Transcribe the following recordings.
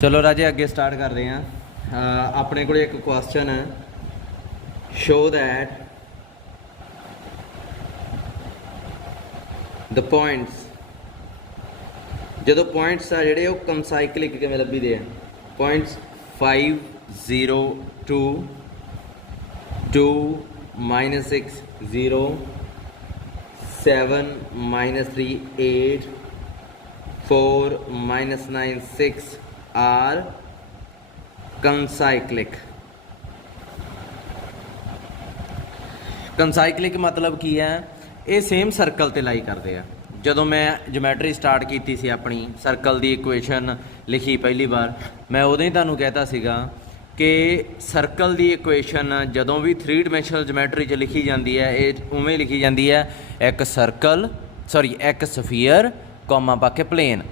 चलो राजे अगे स्टार्ट कर रहे हैं। अपने को एक क्वेश्चन है, शो दैट द पॉइंट्स जो पॉइंट्स आ जोड़े कंसाइक्लिक किमें लभी दे पॉइंट्स 5 0 2 2 -6 0 7 -3 8 4 -9 6 आर कंसाइक्लिक। कंसाइक्लिक मतलब की है, ये सेम सर्कल ते लाई करते हैं। ਜਦੋਂ मैं जोमैट्री स्टार्ट की सी अपनी सर्कल की इक्वेशन लिखी पहली बार, मैं उदों ही तुहानूं कहता सीगा कि सर्कल की इक्वेशन जदों भी 3 डिमेंशनल जोमैट्री च लिखी जाती है, ये उवें लिखी जाती है, एक सर्कल एक सफीयर कॉमा पाके प्लेन।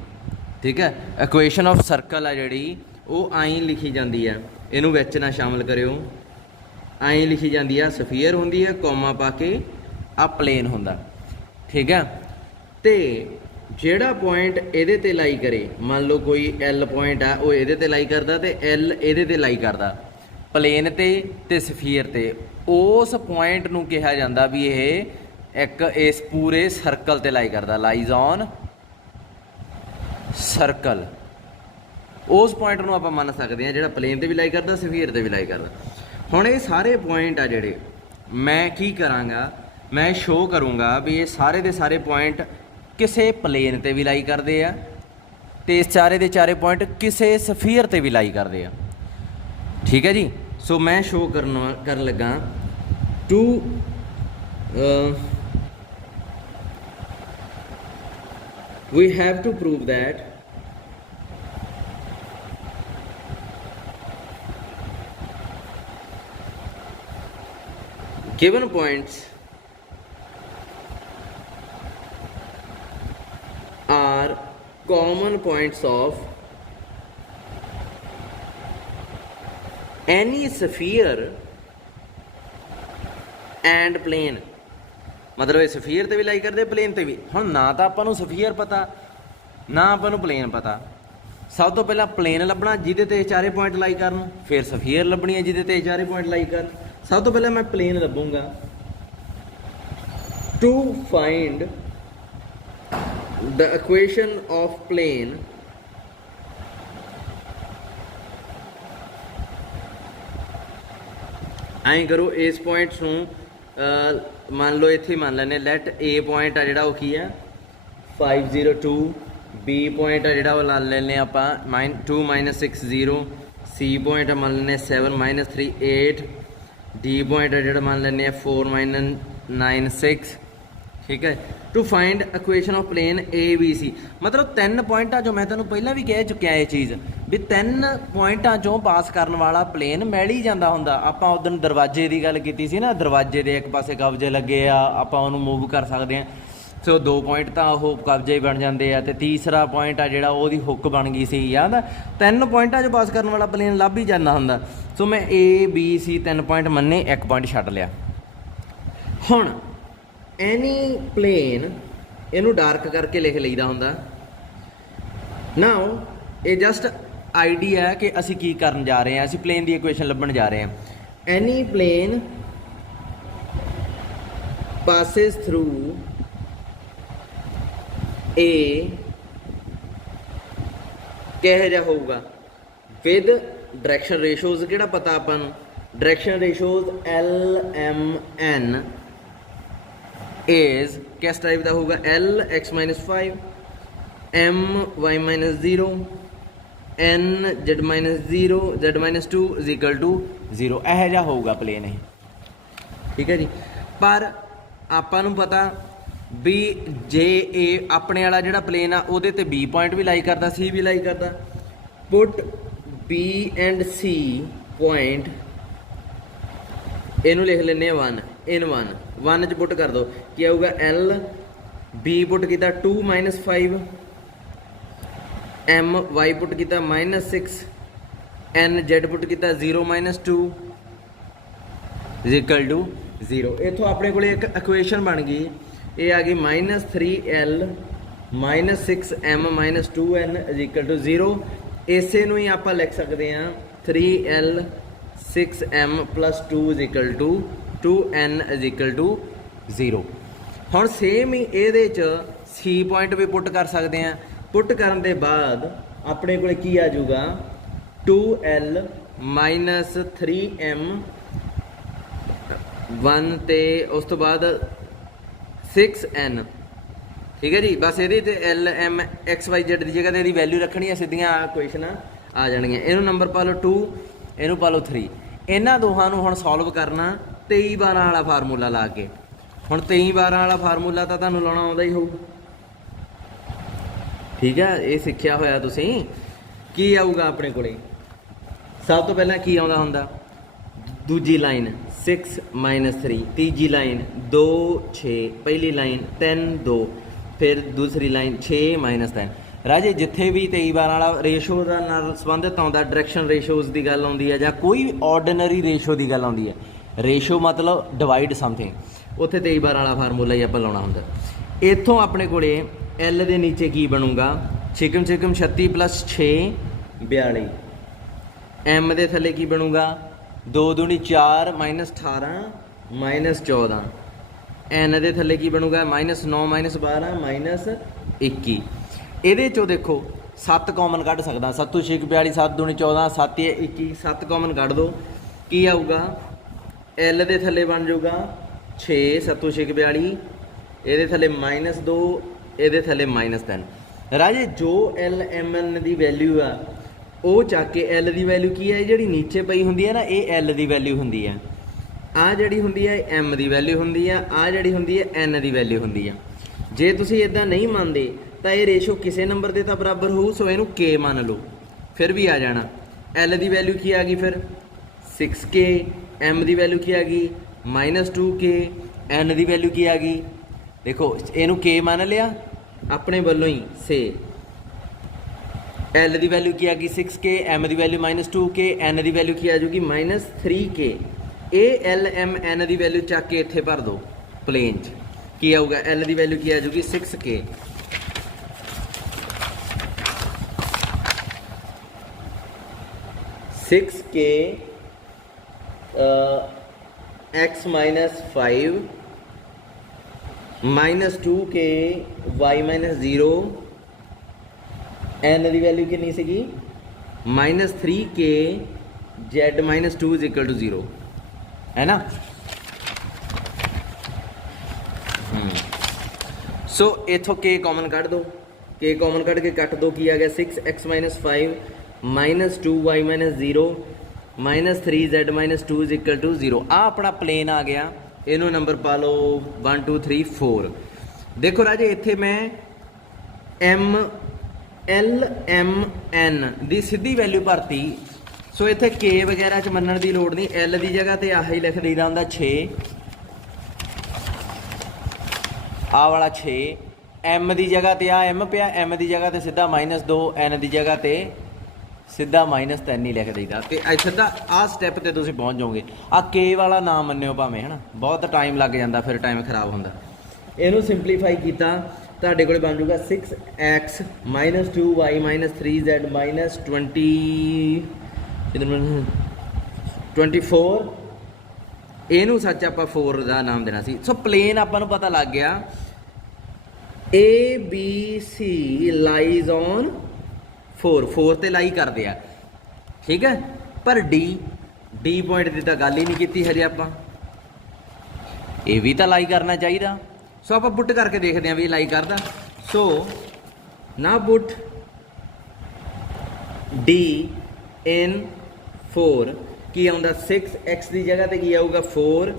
ठीक है, इक्वेशन ऑफ सर्कल है जी वो आई लिखी जाती है, इनू विच ना शामिल करियो, आई लिखी जाती है, सफीयर होंदी है कॉमा पाके आ प्लेन होंदा। ठीक है, तो जेड़ा पॉइंट ये ते लाई करे, मान लो कोई एल पॉइंट है वो ये ते लाई करता, तो एल ये ते लाई करता प्लेन ते सफीयर ते, उस पॉइंट नूं कहा जाता भी ये एक इस पूरे सर्कल ते लाई करता, लाइज ऑन सर्कल। उस पॉइंट नूं आपां मन सकते हैं जिहड़ा प्लेन ते भी लाई करता, सफीयर ते भी लाई करता। हुण ये सारे पॉइंट आ जिहड़े मैं की करांगा, मैं शो करूँगा भी ये सारे दे सारे पॉइंट किसी प्लेन ते भी लाई करते हैं, तो इस चारे दे चारे पॉइंट किसी सफीयर ते भी लाई करते हैं। ठीक है जी, सो मैं शो कर लगा to we have to prove that given points are common points of any sphere and plane। मतलब ये सफीयर ते भी लाई करते, प्लेन ते भी। हुण ना तो आपां नूं सफीयर पता ना आपां नूं प्लेन पता, सब तो पहला प्लेन लभना जिहदे ते चारे पॉइंट लाई करन, फिर सफीयर लभनी है जिहदे ते चारे पॉइंट लाई करन। सब तो पहला मैं प्लेन लभूंगा। To find the equation of plane ऐं करो, इस पॉइंट्स नूं मान लो इत्थे मान लेने, लैट ए पॉइंट आ जिहड़ा वो की है 5 0 2, बी पॉइंट आ जिहड़ा वो ला लेने आपां 2 -6 0, सी पॉइंट मान लेने 7 -3 8, डी पॉइंट आ जिहड़ा मान लेने 4 -9 6। ठीक है, to find equation of plane A B C. मतलब 3 पॉइंटा जो मैं तुहानूं पहला भी कह चुकिया ये चीज़ भी 3 पॉइंटा चों पास करने वाला प्लेन मैल ही जाता हुंदा। आपां उदण दरवाजे की गल की सी ना, दरवाजे के एक पासे कब्जे लगे आ, आपां उहनूं मूव कर सकते हैं, सो 2 पॉइंट तो वो कब्जे बन जाते हैं, तो तीसरा पॉइंट आ जिहड़ा ओहदी हुक बन गई सी। याद 3 पॉइंटा जो पास करने वाला प्लेन लभ ही जाता हुंदा। सो मैं ए बी सी 3 पॉइंट मन्ने, 1 पॉइंट छड्ड लिया। हुण एनी प्लेन इनू डार्क करके लिख लीदा हुंदा। नाउ ये जस्ट आइडिया है कि असी की करन जा रहे हैं, असी प्लेन की इक्वेशन लभण जा रहे हैं। Any plane passes through A कह जा होगा विद डायरेक्शन रेशोज, किहड़ा पता आपां नूं डायरेक्शन रेशोज LMN इज किस टाइप का होगा, L x -5, M y -0, N z -0 z -2 is equal to 0। यह जा होगा प्लेन है। ठीक है जी, पर आपां नूं पता भी जे ए अपने वाला जिहड़ा प्लेन आ उहदे ते B पॉइंट भी लाई करता, C भी लाई करता। Put B and C point इनू लिख लेने 1 इन 1 च पुट कर दो, क्या होगा L B पुट किया 2 -5, M Y पुट किया -6, N Z पुट किया 0 -2 इज इक्वल टू 0। इतों अपने को एक इक्वेशन बन गई, ये आ गई -3L -6M -2N is equal to 0। ਇਸੇ ਨੂੰ ਹੀ ਆਪਾਂ ਲਿਖ ਸਕਦੇ ਹਾਂ 3L 6M + 2 = 2N = 0। ਹੁਣ ਸੇਮ ਹੀ ਇਹਦੇ 'ਚ C ਪੁਆਇੰਟ ਵੀ ਪੁੱਟ ਕਰ ਸਕਦੇ ਹਾਂ। ਪੁੱਟ ਕਰਨ ਦੇ ਬਾਅਦ ਆਪਣੇ ਕੋਲ ਕੀ ਆ ਜਾਊਗਾ 2L - 3M 1 ਤੇ ਉਸ ਤੋਂ ਬਾਅਦ 6N। ਠੀਕ ਹੈ ਜੀ, ਬਸ ਇਹਦੇ ਤੇ LM XYZ ਦੀ ਜਗ੍ਹਾ ਤੇ ਇਹਦੀ ਵੈਲਿਊ ਰੱਖਣੀ ਹੈ, ਸਿੱਧੀਆਂ ਕੁਐਸਚਨ ਆ ਜਾਣਗੀਆਂ। ਇਹਨੂੰ ਨੰਬਰ ਪਾ ਲਓ 2, ਇਹਨੂੰ ਪਾ ਲਓ 3। ਇਹਨਾਂ ਦੋਹਾਂ ਨੂੰ ਹੁਣ ਸੋਲਵ ਕਰਨਾ 23/12 ਵਾਲਾ ਫਾਰਮੂਲਾ ਲਾ ਕੇ। ਹੁਣ 23/12 ਵਾਲਾ ਫਾਰਮੂਲਾ ਤਾਂ ਤੁਹਾਨੂੰ ਲਾਉਣਾ ਆਉਂਦਾ ਹੀ ਹੋਊ। ਠੀਕ ਹੈ, ਇਹ ਸਿੱਖਿਆ ਹੋਇਆ ਤੁਸੀਂ। ਕੀ ਆਊਗਾ ਆਪਣੇ ਕੋਲੇ? ਸਭ ਤੋਂ ਪਹਿਲਾਂ ਕੀ ਆਉਂਦਾ ਹੁੰਦਾ? ਦੂਜੀ ਲਾਈਨ 6 - 3, ਤੀਜੀ ਲਾਈਨ 2 6, ਪਹਿਲੀ ਲਾਈਨ 3 2, ਫਿਰ ਦੂਸਰੀ ਲਾਈਨ 6 - 3। ਰਾਜੇ ਜਿੱਥੇ ਵੀ 23/12 ਵਾਲਾ ਰੇਸ਼ੋ ਦਾ ਨਾਲ ਸੰਬੰਧਿਤ ਆਉਂਦਾ, ਡਾਇਰੈਕਸ਼ਨ ਰੇਸ਼ੋਜ਼ ਦੀ ਗੱਲ ਆਉਂਦੀ ਹੈ ਜਾਂ ਕੋਈ ਆਰਡੀਨਰੀ ਰੇਸ਼ੋ ਦੀ ਗੱਲ ਆਉਂਦੀ ਹੈ, ਰੇਸ਼ੋ ਮਤਲਬ ਡਿਵਾਈਡ ਸਮਥਿੰਗ, ਉੱਥੇ 23/12 ਵਾਲਾ ਫਾਰਮੂਲਾ ਹੀ ਆਪਾਂ ਲਾਉਣਾ ਹੁੰਦਾ। ਇੱਥੋਂ ਆਪਣੇ ਕੋਲੇ L ਦੇ ਨੀਚੇ ਕੀ ਬਣੂਗਾ? 6 × 36 + 6 42। M ਦੇ ਥੱਲੇ ਕੀ ਬਣੂਗਾ? 2 × 2 = 4 - 18 - 14। N ਦੇ ਥੱਲੇ ਕੀ ਬਣੂਗਾ? -9 - 12 - 21। ਇਹਦੇ ਚੋਂ ਦੇਖੋ 7 ਕਾਮਨ ਕੱਢ ਸਕਦਾ। 7 × 6 = 42, 7 × 2 = 14, 7 × 21, 7 ਕਾਮਨ ਕੱਢ ਦਿਓ। ਕੀ ਆਊਗਾ? L ਦੇ ਥੱਲੇ ਬਣ ਜਾਊਗਾ 6, 7 × 6 = 42, ਇਹਦੇ ਥੱਲੇ -2, ਇਹਦੇ ਥੱਲੇ -3। ਰਾਜੇ ਜੋ LMN ਦੀ ਵੈਲਿਊ ਆ ਉਹ ਚੱਕ ਕੇ L ਦੀ ਵੈਲਿਊ ਕੀ ਹੈ? ਜਿਹੜੀ ਨੀਚੇ ਪਈ ਹੁੰਦੀ ਹੈ ਨਾ, ਇਹ L ਦੀ ਵੈਲਿਊ ਹੁੰਦੀ ਹੈ। ਆਹ ਜਿਹੜੀ ਹੁੰਦੀ ਹੈ M ਦੀ ਵੈਲਿਊ ਹੁੰਦੀ ਆ, ਆਹ ਜਿਹੜੀ ਹੁੰਦੀ ਹੈ N ਦੀ ਵੈਲਿਊ ਹੁੰਦੀ ਆ। ਜੇ ਤੁਸੀਂ ਇਦਾਂ ਨਹੀਂ ਮੰਨਦੇ ਤਾਂ ਇਹ ਰੇਸ਼ੋ ਕਿਸੇ ਨੰਬਰ ਦੇ ਤਾਂ ਬਰਾਬਰ ਹੋਊ, ਸੋ ਇਹਨੂੰ K ਮੰਨ ਲਓ, ਫਿਰ ਵੀ ਆ ਜਾਣਾ। L ਦੀ ਵੈਲਿਊ ਕੀ ਆ ਗਈ ਫਿਰ? 6K। M ਦੀ ਵੈਲਿਊ ਕੀ ਆ ਗਈ? -2K। N ਦੀ ਵੈਲਿਊ ਕੀ ਆ ਗਈ? ਦੇਖੋ ਇਹਨੂੰ K ਮੰਨ ਲਿਆ ਆਪਣੇ ਵੱਲੋਂ ਹੀ ਸੇ। L ਦੀ ਵੈਲਿਊ ਕੀ ਆ ਗਈ? 6K। M ਦੀ ਵੈਲਿਊ -2K। N ਦੀ ਵੈਲਿਊ ਕੀ ਆ ਜੂਗੀ? -3K। ਇਹ LMN ਦੀ ਵੈਲਿਊ ਚੱਕ ਕੇ ਇੱਥੇ ਭਰ ਦਿਓ ਪਲੇਨ 'ਚ। ਕੀ ਆਊਗਾ? L ਦੀ ਵੈਲਿਊ ਕੀ ਆ ਜੂਗੀ? 6K। X - 5 -2K y - 0। N ਦੀ ਵੈਲਿਊ ਕਿੰਨੀ ਸੀਗੀ? -3K z - 2 = 0, ਹੈ ਨਾ। ਸੋ ਇੱਥੋਂ K ਕਾਮਨ ਕੱਢ ਦਿਓ। K ਕਾਮਨ ਕੱਢ ਕੇ ਕੱਟ ਦਿਓ। ਕੀ ਆ ਗਿਆ? 6x - 5 -2y - 0 -3z - 2 = 0। ਆ ਆਪਣਾ ਪਲੇਨ ਆ ਗਿਆ। ਇਹਨੂੰ ਨੰਬਰ ਪਾ ਲਓ 1 2 3 4। ਦੇਖੋ ਰਾਜੇ ਇੱਥੇ ਮੈਂ LMN ਦੀ ਸਿੱਧੀ ਵੈਲਿਊ ਭਰਤੀ, ਸੋ ਇੱਥੇ K ਵਗੈਰਾ 'ਚ ਮੰਨਣ ਦੀ ਲੋੜ ਨਹੀਂ। L ਦੀ ਜਗ੍ਹਾ ਤੇ ਆਹੀ ਲਿਖ ਦਈਦਾ ਹੁੰਦਾ 6, ਆਹ ਵਾਲਾ 6। M ਦੀ ਜਗ੍ਹਾ ਤੇ ਆ M ਪਿਆ, M ਦੀ ਜਗ੍ਹਾ ਤੇ ਸਿੱਧਾ -2, N ਦੀ ਜਗ੍ਹਾ ਤੇ ਸਿੱਧਾ -3 ਹੀ ਲਿਖ ਦਈਦਾ। ਤੇ ਸਿੱਧਾ ਆਹ ਸਟੈਪ ਤੇ ਤੁਸੀਂ ਪਹੁੰਚ ਜਾਓਗੇ। ਆ K ਵਾਲਾ ਨਾ ਮੰਨਿਓ ਭਾਵੇਂ, ਹੈ ਨਾ, ਬਹੁਤ ਟਾਈਮ ਲੱਗ ਜਾਂਦਾ, ਫਿਰ ਟਾਈਮ ਖਰਾਬ ਹੁੰਦਾ। ਇਹਨੂੰ ਸਿੰਪਲੀਫਾਈ ਕੀਤਾ, ਤੁਹਾਡੇ ਕੋਲ ਬਣ ਜਾਊਗਾ 6x - 2y - 3z - 24। ਇਹਨੂੰ ਸੱਚ ਆਪਾਂ 4 ਦਾ ਨਾਮ ਦੇਣਾ ਸੀ। ਸੋ ਪਲੇਨ ਆਪਾਂ ਨੂੰ ਪਤਾ ਲੱਗ ਗਿਆ ABC ਲਾਈਜ਼ ਔਨ 4 ਤੇ ਲਾਈ ਕਰਦੇ ਆ, ਠੀਕ ਹੈ। ਪਰ D ਪੁਆਇੰਟ ਦੀ ਤਾਂ ਗੱਲ ਹੀ ਨਹੀਂ ਕੀਤੀ ਹਜੇ ਆਪਾਂ। ਇਹ ਵੀ ਤਾਂ ਲਾਈ ਕਰਨਾ ਚਾਹੀਦਾ। ਸੋ ਆਪਾਂ ਪੁੱਟ ਕਰਕੇ ਦੇਖਦੇ ਹਾਂ ਵੀ ਲਾਈ ਕਰਦਾ। ਸੋ ਨਾ ਪੁੱਟ D in 4। ਕੀ ਆਉਂਦਾ? 6x ਦੀ ਜਗ੍ਹਾ ਤੇ ਕੀ ਆਊਗਾ? 4।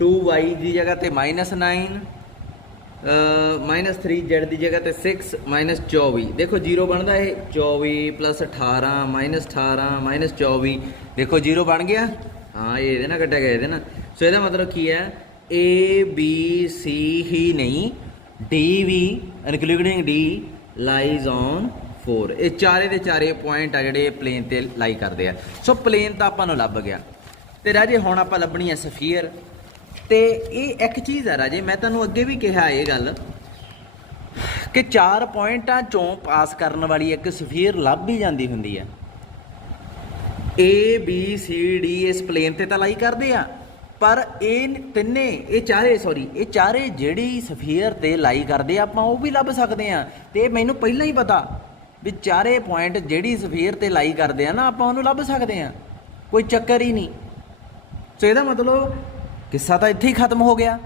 2y ਦੀ ਜਗ੍ਹਾ ਤੇ -9, -3z ਦੀ ਜਗ੍ਹਾ ਤੇ 6 -24। ਦੇਖੋ 0 ਬਣਦਾ ਇਹ 24 + 18 -18 -24। ਦੇਖੋ 0 ਬਣ ਗਿਆ। ਹਾਂ, ਇਹ ਇਹਦੇ ਨਾਲ ਕੱਟਿਆ ਗਿਆ, ਇਹਦੇ ਨਾਲ। ਸੋ ਇਹਦਾ ਮਤਲਬ ਕੀ ਹੈ? ABC ਹੀ ਨਹੀਂ, D ਵੀ ਇਨਕਲੂਡਿੰਗ D ਲਾਈਜ਼ ਔਨ 4। ਇਹ ਚਾਰੇ ਦੇ ਚਾਰੇ ਪੁਆਇੰਟ ਆ ਜਿਹੜੇ ਪਲੇਨ ਤੇ ਲਾਈ ਕਰਦੇ ਆ। ਸੋ ਪਲੇਨ ਤਾਂ ਆਪਾਂ ਨੂੰ ਲੱਭ ਗਿਆ। ਤੇ ਰਾਜੇ ਹੁਣ ਆਪਾਂ ਲੱਭਣੀ ਹੈ ਸਫੀਅਰ। ਤੇ ਇਹ ਇੱਕ ਚੀਜ਼ ਹੈ ਰਾਜੇ, ਮੈਂ ਤੁਹਾਨੂੰ ਅੱਗੇ ਵੀ ਕਿਹਾ ਇਹ ਗੱਲ, ਕਿ 4 ਪੁਆਇੰਟਾਂ ਚੋਂ ਪਾਸ ਕਰਨ ਵਾਲੀ ਇੱਕ ਸਫੀਅਰ ਲੱਭ ਹੀ ਜਾਂਦੀ ਹੁੰਦੀ ਹੈ। A B C D ਇਸ ਪਲੇਨ ਤੇ ਤਾਂ ਲਾਈ ਕਰਦੇ ਆ, ਪਰ ਇਹ ਤਿੰਨੇ ਇਹ ਚਾਰੇ ਜਿਹੜੀ ਸਫੀਅਰ ਤੇ ਲਾਈ ਕਰਦੇ ਆ ਆਪਾਂ ਉਹ ਵੀ ਲੱਭ ਸਕਦੇ ਆ। ਤੇ ਮੈਨੂੰ ਪਹਿਲਾਂ ਹੀ ਪਤਾ ਵੀ ਚਾਰੇ ਪੁਆਇੰਟ ਜਿਹੜੀ ਸਫੀਅਰ ਤੇ ਲਾਈ ਕਰਦੇ ਆ ਨਾ ਆਪਾਂ ਉਹਨੂੰ ਲੱਭ ਸਕਦੇ ਆ, ਕੋਈ ਚੱਕਰ ਹੀ ਨਹੀਂ। ਸੋ ਇਹਦਾ ਮਤਲਬ ਕਿੱਸਾ ਤਾਂ ਇੱਥੇ ਹੀ ਖਤਮ ਹੋ ਗਿਆ।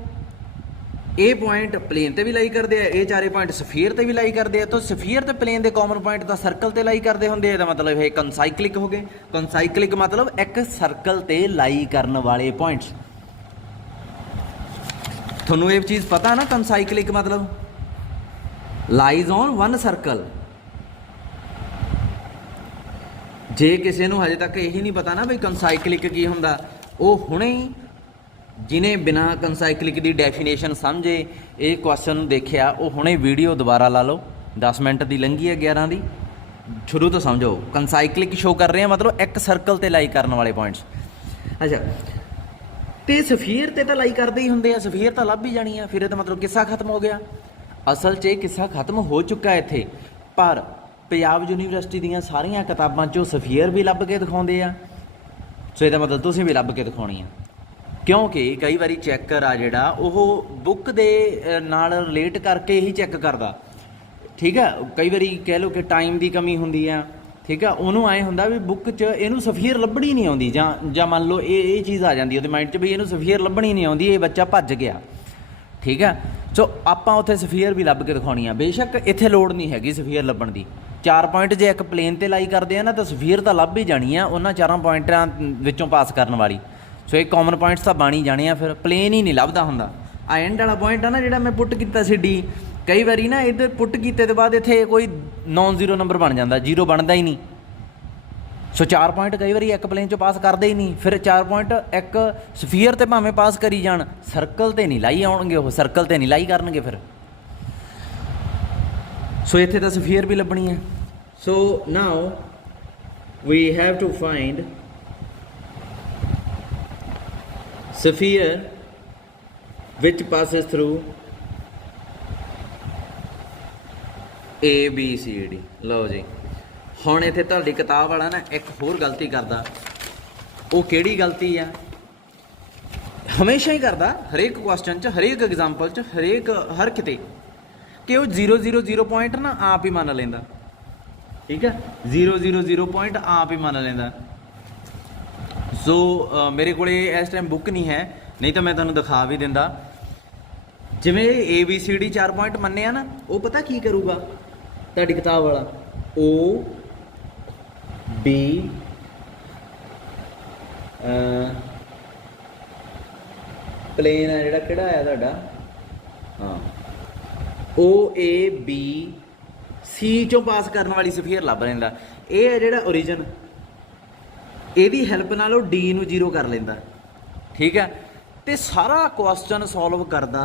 ਇਹ ਪੁਆਇੰਟ ਪਲੇਨ ਤੇ ਵੀ ਲਾਈ ਕਰਦੇ ਆ, ਇਹ ਚਾਰੇ ਪੁਆਇੰਟ ਸਫੀਅਰ ਤੇ ਵੀ ਲਾਈ ਕਰਦੇ ਆ। ਤਾਂ ਸਫੀਅਰ ਤੇ ਪਲੇਨ ਦੇ ਕਾਮਨ ਪੁਆਇੰਟ ਤਾਂ ਸਰਕਲ ਤੇ ਲਾਈ ਕਰਦੇ ਹੁੰਦੇ ਆ। ਇਹਦਾ ਮਤਲਬ ਇਹ ਕਨਸਾਈਕਲਿਕ ਹੋ ਗਏ। ਕਨਸਾਈਕਲਿਕ ਮਤਲਬ ਇੱਕ ਸਰਕਲ ਤੇ ਲਾਈ ਕਰਨ ਵਾਲੇ ਪੁਆਇੰਟਸ। ਤੁਹਾਨੂੰ ਇਹ ਚੀਜ਼ ਪਤਾ ਨਾ, ਕਨਸਾਈਕਲਿਕ ਮਤਲਬ ਲਾਈਜ਼ ਔਨ ਵਨ ਸਰਕਲ। ਜੇ ਕਿਸੇ ਨੂੰ ਹਜੇ ਤੱਕ ਇਹੀ ਨਹੀਂ ਪਤਾ ਨਾ ਵੀ ਕਨਸਾਈਕਲਿਕ ਕੀ ਹੁੰਦਾ, ਉਹ ਹੁਣੇ ਹੀ ਜਿਹਨੇ ਬਿਨਾਂ ਕਨਸਾਈਕਲਿਕ ਦੀ ਡੈਫੀਨੇਸ਼ਨ ਸਮਝੇ ਇਹ ਕੁਐਸਚਨ ਦੇਖਿਆ, ਉਹ ਹੁਣੇ ਵੀਡੀਓ ਦੁਬਾਰਾ ਲਾ ਲਓ। 10 ਮਿੰਟ ਦੀ ਲੰਘੀ ਹੈ 11 ਦੀ, ਸ਼ੁਰੂ ਤੋਂ ਸਮਝੋ। ਕਨਸਾਈਕਲਿਕ ਸ਼ੋ ਕਰ ਰਹੇ ਆ ਮਤਲਬ ਇੱਕ ਸਰਕਲ ਤੇ ਲਾਈ ਕਰਨ ਵਾਲੇ ਪੁਆਇੰਟਸ। ਅੱਛਾ, ਤੇ ਸਫੀਅਰ ਤੇ ਤਾਂ ਲਾਈ ਕਰਦੇ ਹੀ ਹੁੰਦੇ ਆ, ਸਫੀਅਰ ਤਾਂ ਲੱਭ ਹੀ ਜਾਣੀ ਆ। ਫਿਰ ਇਹਦਾ ਮਤਲਬ ਕਿੱਸਾ ਖਤਮ ਹੋ ਗਿਆ। ਅਸਲ 'ਚ ਇਹ ਕਿੱਸਾ ਖਤਮ ਹੋ ਚੁੱਕਾ ਇੱਥੇ, ਪਰ ਪੰਜਾਬ ਯੂਨੀਵਰਸਿਟੀ ਦੀਆਂ ਸਾਰੀਆਂ ਕਿਤਾਬਾਂ 'ਚੋਂ ਸਫੀਅਰ ਵੀ ਲੱਭ ਕੇ ਦਿਖਾਉਂਦੇ ਆ। ਸੋ ਇਹਦਾ ਮਤਲਬ ਤੁਸੀਂ ਵੀ ਲੱਭ ਕੇ ਦਿਖਾਉਣੀ ਆ, ਕਿਉਂਕਿ ਕਈ ਵਾਰੀ ਚੈੱਕਰ ਆ ਜਿਹੜਾ ਉਹ ਬੁੱਕ ਦੇ ਨਾਲ ਰਿਲੇਟ ਕਰਕੇ ਹੀ ਚੈੱਕ ਕਰਦਾ। ਠੀਕ ਆ, ਕਈ ਵਾਰੀ ਕਹਿ ਲਓ ਕਿ ਟਾਈਮ ਦੀ ਕਮੀ ਹੁੰਦੀ ਆ। ਠੀਕ ਆ, ਉਹਨੂੰ ਐਂ ਹੁੰਦਾ ਵੀ ਬੁੱਕ 'ਚ ਇਹਨੂੰ ਸਫੀਅਰ ਲੱਭਣੀ ਨਹੀਂ ਆਉਂਦੀ, ਜਾਂ ਮੰਨ ਲਓ ਇਹ ਚੀਜ਼ ਆ ਜਾਂਦੀ ਉਹਦੇ ਮਾਈਂਡ 'ਚ ਵੀ ਇਹਨੂੰ ਸਫੀਅਰ ਲੱਭਣੀ ਨਹੀਂ ਆਉਂਦੀ, ਇਹ ਬੱਚਾ ਭੱਜ ਗਿਆ। ਠੀਕ ਆ, ਸੋ ਆਪਾਂ ਉੱਥੇ ਸਫੀਅਰ ਵੀ ਲੱਭ ਕੇ ਦਿਖਾਉਣੀ ਆ। ਬੇਸ਼ੱਕ ਇੱਥੇ ਲੋੜ ਨਹੀਂ ਹੈਗੀ ਸਫੀਅਰ ਲੱਭਣ ਦੀ। 4 ਪੁਆਇੰਟ ਜੇ ਇੱਕ ਪਲੇਨ ਤੇ ਲਾਈ ਕਰਦੇ ਆ ਨਾ ਤਾਂ ਸਫੀਅਰ ਤਾਂ ਲੱਭ ਹੀ ਜਾਣੀ ਆ ਉਹਨਾਂ 4 ਪੁਆਇੰਟਾਂ ਵਿੱਚੋਂ ਪਾਸ ਕਰਨ ਵਾਲੀ। ਸੋ ਇਹ ਕਾਮਨ ਪੁਆਇੰਟਸ ਤਾਂ ਬਣ ਹੀ ਜਾਣੇ ਆ, ਫਿਰ ਪਲੇਨ ਹੀ ਨਹੀਂ ਲੱਭਦਾ ਹੁੰਦਾ। ਆ ਐਂਡ ਵਾਲਾ ਪੁਆਇੰਟ ਆ ਨਾ ਜਿਹੜਾ ਮੈਂ ਪੁੱਟ ਕੀਤਾ ਸੀ D, ਕਈ ਵਾਰੀ ਨਾ ਇੱਧਰ ਪੁੱਟ ਕੀਤੇ ਤੋਂ ਬਾਅਦ ਇੱਥੇ ਕੋਈ ਨੌਨ ਜ਼ੀਰੋ ਨੰਬਰ ਬਣ ਜਾਂਦਾ, ਜ਼ੀਰੋ ਬਣਦਾ ਹੀ ਨਹੀਂ। ਸੋ 4 ਪੁਆਇੰਟ ਕਈ ਵਾਰੀ ਇੱਕ ਪਲੇਨ 'ਚੋਂ ਪਾਸ ਕਰਦੇ ਹੀ ਨਹੀਂ। ਫਿਰ 4 ਪੁਆਇੰਟ ਇੱਕ ਸਫੀਅਰ ਤੇ ਭਾਵੇਂ ਪਾਸ ਕਰੀ ਜਾਣ, ਸਰਕਲ ਤੇ ਨਹੀਂ ਲਾਈ ਆਉਣਗੇ, ਉਹ ਸਰਕਲ ਤੇ ਨਹੀਂ ਲਾਈ ਕਰਨਗੇ ਫਿਰ। ਸੋ ਇੱਥੇ ਤਾਂ ਸਫੀਅਰ ਵੀ ਲੱਭਣੀ ਹੈ। So now we have to find sphere which passes through A B C D। ਲਓ ਜੀ, ਹੁਣ ਇੱਥੇ ਤੁਹਾਡੀ ਕਿਤਾਬ ਵਾਲਾ ਨਾ ਇੱਕ ਹੋਰ ਗਲਤੀ ਕਰਦਾ। ਉਹ ਕਿਹੜੀ ਗਲਤੀ ਆ? ਹਮੇਸ਼ਾ ਹੀ ਕਰਦਾ, ਹਰੇਕ ਕੁਐਸਚਨ 'ਚ, ਹਰੇਕ ਐਗਜ਼ਾਮਪਲ 'ਚ, ਹਰ ਕਿਤੇ, ਕਿ ਉਹ 0 ਪੁਆਇੰਟ ਨਾ ਆਪ ਹੀ ਮੰਨ ਲੈਂਦਾ। ਠੀਕ ਹੈ, 0 ਪੁਆਇੰਟ ਆਪ ਹੀ ਮੰਨ ਲੈਂਦਾ। ਸੋ ਮੇਰੇ ਕੋਲ ਇਸ ਟਾਈਮ ਬੁੱਕ ਨਹੀਂ ਹੈ, ਨਹੀਂ ਤਾਂ ਮੈਂ ਤੁਹਾਨੂੰ ਦਿਖਾ ਵੀ ਦਿੰਦਾ। ਜਿਵੇਂ A B C D 4 point ਮੰਨਿਆ ਨਾ, ਉਹ ਪਤਾ ਕੀ ਕਰੂਗਾ ਤੁਹਾਡੀ ਕਿਤਾਬ ਵਾਲਾ? O B ਪਲੇਨ ਹੈ ਜਿਹੜਾ, ਕਿਹੜਾ ਆਇਆ ਤੁਹਾਡਾ? ਹਾਂ, O A B C ਚੋਂ ਪਾਸ ਕਰਨ ਵਾਲੀ ਸਫੀਅਰ ਲੱਭ ਲੈਂਦਾ। ਇਹ ਹੈ ਜਿਹੜਾ ਓਰੀਜਨ, ਇਹਦੀ ਹੈਲਪ ਨਾਲ ਉਹ D ਨੂੰ 0 ਕਰ ਲੈਂਦਾ। ਠੀਕ ਹੈ, ਤੇ ਸਾਰਾ ਕੁਐਸਚਨ ਸੋਲਵ ਕਰਦਾ,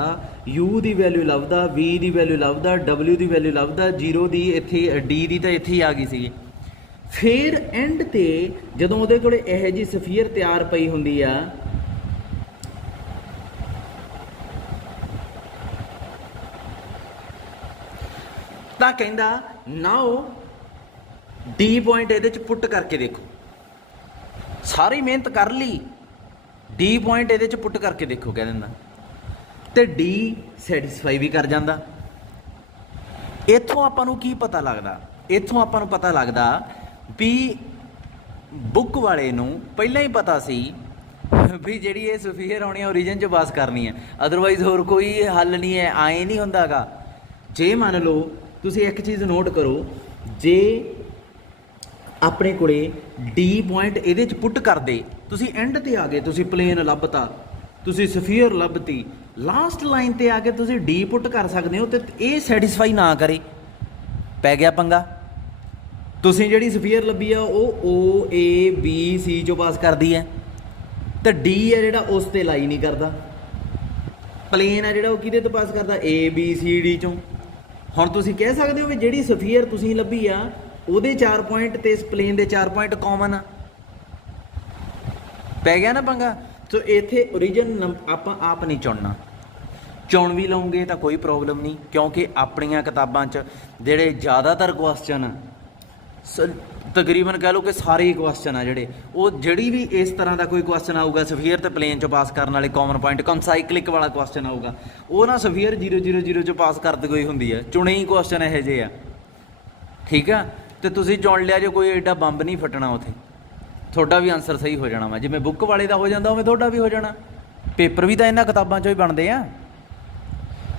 U ਦੀ ਵੈਲਿਊ ਲੱਭਦਾ, V ਦੀ ਵੈਲਿਊ ਲੱਭਦਾ, W ਦੀ ਵੈਲਿਊ ਲੱਭਦਾ, 0 ਦੀ ਇੱਥੇ, D ਦੀ ਤਾਂ ਇੱਥੇ ਹੀ ਆ ਗਈ ਸੀ। ਫਿਰ ਐਂਡ ਤੇ ਜਦੋਂ ਉਹਦੇ ਕੋਲ ਇਹੋ ਜਿਹੀ ਸਫੀਅਰ ਤਿਆਰ ਪਈ ਹੁੰਦੀ ਆ, ਤਾਂ ਕਹਿੰਦਾ ਨਾਓ D ਪੁਆਇੰਟ ਇਹਦੇ 'ਚ ਪੁੱਟ ਕਰਕੇ ਦੇਖੋ। ਸਾਰੀ ਮਿਹਨਤ ਕਰ ਲਈ, D ਪੁਆਇੰਟ ਇਹਦੇ 'ਚ ਪੁੱਟ ਕਰਕੇ ਦੇਖੋ ਕਹਿ ਦਿੰਦਾ, ਤੇ D ਸੈਟੀਸਫਾਈ ਵੀ ਕਰ ਜਾਂਦਾ। ਇੱਥੋਂ ਆਪਾਂ ਨੂੰ ਕੀ ਪਤਾ ਲੱਗਦਾ? ਇੱਥੋਂ ਆਪਾਂ ਨੂੰ ਪਤਾ ਲੱਗਦਾ ਵੀ ਬੁੱਕ ਵਾਲੇ ਨੂੰ ਪਹਿਲਾਂ ਹੀ ਪਤਾ ਸੀ ਵੀ ਜਿਹੜੀ ਇਹ ਸਫੀਅਰ ਆਉਣੀ ਆ ਓਰੀਜਨ 'ਚ ਪਾਸ ਕਰਨੀ ਹੈ, ਅਦਰਵਾਈਜ਼ ਹੋਰ ਕੋਈ ਹੱਲ ਨਹੀਂ ਹੈ। ਆਏ ਨਹੀਂ ਹੁੰਦਾ ਗਾ। ਜੇ ਮੰਨ ਲਓ ਤੁਸੀਂ ਇੱਕ ਚੀਜ਼ ਨੋਟ ਕਰੋ, ਜੇ ਆਪਣੇ ਕੋਲੇ D ਪੁਆਇੰਟ ਇਹਦੇ 'ਚ ਪੁੱਟ ਕਰਦੇ, ਤੁਸੀਂ ਐਂਡ ਤੇ ਆ ਗਏ, ਤੁਸੀਂ ਪਲੇਨ ਲੱਭਤਾ, ਤੁਸੀਂ ਸਫੀਅਰ ਲੱਭਤੀ, ਲਾਸਟ ਲਾਈਨ ਤੇ ਆ ਕੇ ਤੁਸੀਂ D ਪੁੱਟ ਕਰ ਸਕਦੇ ਹੋ, ਤੇ ਇਹ ਸੈਟੀਸਫਾਈ ਨਾ ਕਰੇ, ਪੈ ਗਿਆ ਪੰਗਾ। ਤੁਸੀਂ ਜਿਹੜੀ ਸਫੀਅਰ ਲੱਭੀ ਆ ਉਹ O A B C 'ਚੋਂ ਪਾਸ ਕਰਦੀ ਹੈ, ਤੇ D ਹੈ ਜਿਹੜਾ ਉਸ ਤੇ ਲਾਈ ਨਹੀਂ ਕਰਦਾ। ਪਲੇਨ ਹੈ ਜਿਹੜਾ ਉਹ ਕਿਹਦੇ ਤੋਂ ਪਾਸ ਕਰਦਾ? A B C D 'ਚੋਂ। ਹੁਣ ਤੁਸੀਂ ਕਹਿ ਸਕਦੇ ਹੋ ਵੀ ਜਿਹੜੀ ਸਫੀਅਰ ਤੁਸੀਂ ਲੱਭੀ ਆ ਉਹਦੇ 4 ਪੁਆਇੰਟ ਤੇ ਇਸ ਪਲੇਨ ਦੇ 4 ਪੁਆਇੰਟ ਕਾਮਨ ਆ, ਪੈ ਗਿਆ ਨਾ ਪੰਗਾ। ਸੋ ਇੱਥੇ ਓਰੀਜਨ ਆਪਾਂ ਆਪ ਨਹੀਂ ਚੁਣਨਾ, ਚੁਣ ਵੀ ਲਓਗੇ ਤਾਂ ਕੋਈ ਪ੍ਰੋਬਲਮ ਨਹੀਂ, ਕਿਉਂਕਿ ਆਪਣੀਆਂ ਕਿਤਾਬਾਂ 'ਚ ਜਿਹੜੇ ਜ਼ਿਆਦਾਤਰ ਕੁਐਸਚਨ ਤਕਰੀਬਨ ਕਹਿ ਲਓ ਕਿ ਸਾਰੇ ਹੀ ਕੁਐਸਚਨ ਆ ਜਿਹੜੇ ਉਹ ਜਿਹੜੀ ਵੀ ਇਸ ਤਰ੍ਹਾਂ ਦਾ ਕੋਈ ਕੁਐਸਚਨ ਆਊਗਾ ਸਫੀਅਰ ਤੇ ਪਲੇਨ 'ਚੋਂ ਪਾਸ ਕਰਨ ਵਾਲੇ ਕਾਮਨ ਪੁਆਇੰਟ ਕੰਸਾਈਕਲਿਕ ਵਾਲਾ ਕੁਐਸਚਨ ਆਊਗਾ ਉਹ ਨਾ ਸਫੀਅਰ 000 'ਚੋਂ ਪਾਸ ਕਰਦੇ ਕੋਈ ਹੁੰਦੀ ਹੈ, ਚੁਣੇ ਹੀ ਕੁਐਸਚਨ ਇਹੋ ਜਿਹੇ ਆ। ਠੀਕ ਆ, ਤੇ ਤੁਸੀਂ ਚੁਣ ਲਿਆ ਜੇ ਕੋਈ ਐਡਾ ਬੰਬ ਨਹੀਂ ਫਟਣਾ ਉੱਥੇ, ਤੁਹਾਡਾ ਵੀ ਆਨਸਰ ਸਹੀ ਹੋ ਜਾਣਾ ਵਾ। ਜਿਵੇਂ ਬੁੱਕ ਵਾਲੇ ਦਾ ਹੋ ਜਾਂਦਾ ਉਵੇਂ ਤੁਹਾਡਾ ਵੀ ਹੋ ਜਾਣਾ। ਪੇਪਰ ਵੀ ਤਾਂ ਇਹਨਾਂ ਕਿਤਾਬਾਂ 'ਚੋਂ ਹੀ ਬਣਦੇ ਆ।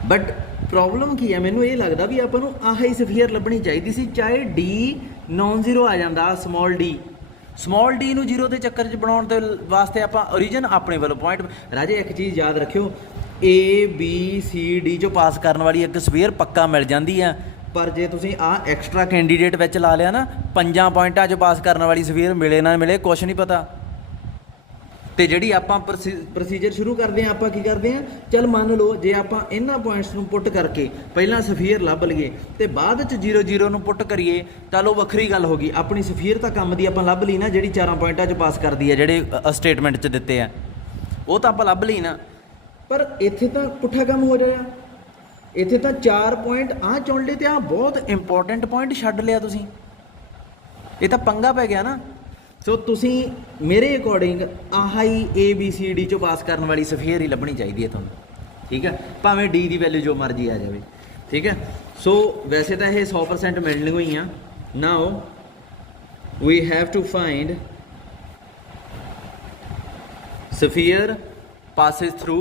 ਬਟ ਪ੍ਰੋਬਲਮ ਕੀ ਹੈ, ਮੈਨੂੰ ਇਹ ਲੱਗਦਾ ਵੀ ਆਪਾਂ ਨੂੰ ਆਹ ਹੀ ਸਫੀਅਰ ਲੱਭਣੀ ਚਾਹੀਦੀ ਸੀ, ਚਾਹੇ ਡੀ ਨੋਨ ਜ਼ੀਰੋ ਆ ਜਾਂਦਾ, ਸਮੋਲ ਡੀ ਨੂੰ ਜ਼ੀਰੋ ਦੇ ਚੱਕਰ 'ਚ ਬਣਾਉਣ ਦੇ ਵਾਸਤੇ ਆਪਾਂ ਓਰੀਜਨ ਆਪਣੇ ਵੱਲੋਂ ਪੁਆਇੰਟ। ਰਾਜੇ ਇੱਕ ਚੀਜ਼ ਯਾਦ ਰੱਖਿਓ, ABCD 'ਚੋਂ ਪਾਸ ਕਰਨ ਵਾਲੀ ਇੱਕ ਸਫੀਅਰ ਪੱਕਾ ਮਿਲ ਜਾਂਦੀ ਆ, ਪਰ ਜੇ ਤੁਸੀਂ ਆਹ ਐਕਸਟਰਾ ਕੈਂਡੀਡੇਟ ਵਿੱਚ ਲਾ ਲਿਆ ਨਾ 5 ਪੁਆਇੰਟਾਂ 'ਚ ਪਾਸ ਕਰਨ ਵਾਲੀ ਸਫੀਅਰ ਮਿਲੇ ਨਾ ਮਿਲੇ ਕੁਛ ਨਹੀਂ ਪਤਾ। ਤੇ ਜਿਹੜੀ ਆਪਾਂ ਪ੍ਰੋਸੀਜਰ ਸ਼ੁਰੂ ਕਰਦੇ ਹਾਂ, ਆਪਾਂ ਕੀ ਕਰਦੇ ਹਾਂ, ਚੱਲ ਮੰਨ ਲਓ ਜੇ ਆਪਾਂ ਇਹਨਾਂ ਪੁਆਇੰਟਸ ਨੂੰ ਪੁੱਟ ਕਰਕੇ ਪਹਿਲਾਂ ਸਫੀਅਰ ਲੱਭ ਲਈਏ ਤੇ ਬਾਅਦ 'ਚ 0 ਨੂੰ ਪੁੱਟ ਕਰੀਏ, ਚੱਲ ਉਹ ਵੱਖਰੀ ਗੱਲ ਹੋ ਗਈ। ਆਪਣੀ ਸਫੀਅਰ ਤਾਂ ਕੰਮ ਦੀ ਆਪਾਂ ਲੱਭ ਲਈ ਨਾ, ਜਿਹੜੀ 4 ਪੁਆਇੰਟਾਂ 'ਚ ਪਾਸ ਕਰਦੀ ਹੈ, ਜਿਹੜੇ ਸਟੇਟਮੈਂਟ 'ਚ ਦਿੱਤੇ ਆ ਉਹ ਤਾਂ ਆਪਾਂ ਲੱਭ ਲਈ ਨਾ। ਪਰ ਇੱਥੇ ਤਾਂ ਪੁੱਠਾ ਕੰਮ ਹੋ ਜਾਇਆ, ਇੱਥੇ ਤਾਂ 4 ਪੁਆਇੰਟ ਆਹ ਚੁਣ ਲਏ ਤੇ ਆਹ ਬਹੁਤ ਇੰਪੋਰਟੈਂਟ ਪੁਆਇੰਟ ਛੱਡ ਲਿਆ ਤੁਸੀਂ, ਇਹ ਤਾਂ ਪੰਗਾ ਪੈ ਗਿਆ ਨਾ। ਸੋ ਤੁਸੀਂ ਮੇਰੇ ਅਕੋਰਡਿੰਗ ਆਹ ਹੀ ABCD 'ਚੋਂ ਪਾਸ ਕਰਨ ਵਾਲੀ ਸਫੀਅਰ ਹੀ ਲੱਭਣੀ ਚਾਹੀਦੀ ਹੈ ਤੁਹਾਨੂੰ। ਠੀਕ ਹੈ, ਭਾਵੇਂ ਡੀ ਦੀ ਵੈਲਿਊ ਜੋ ਮਰਜ਼ੀ ਆ ਜਾਵੇ। ਠੀਕ ਹੈ, ਸੋ ਵੈਸੇ ਤਾਂ ਇਹ 100% ਮਿਲਣੀ ਹੋਈ ਆ। Now we have to find sphere passes through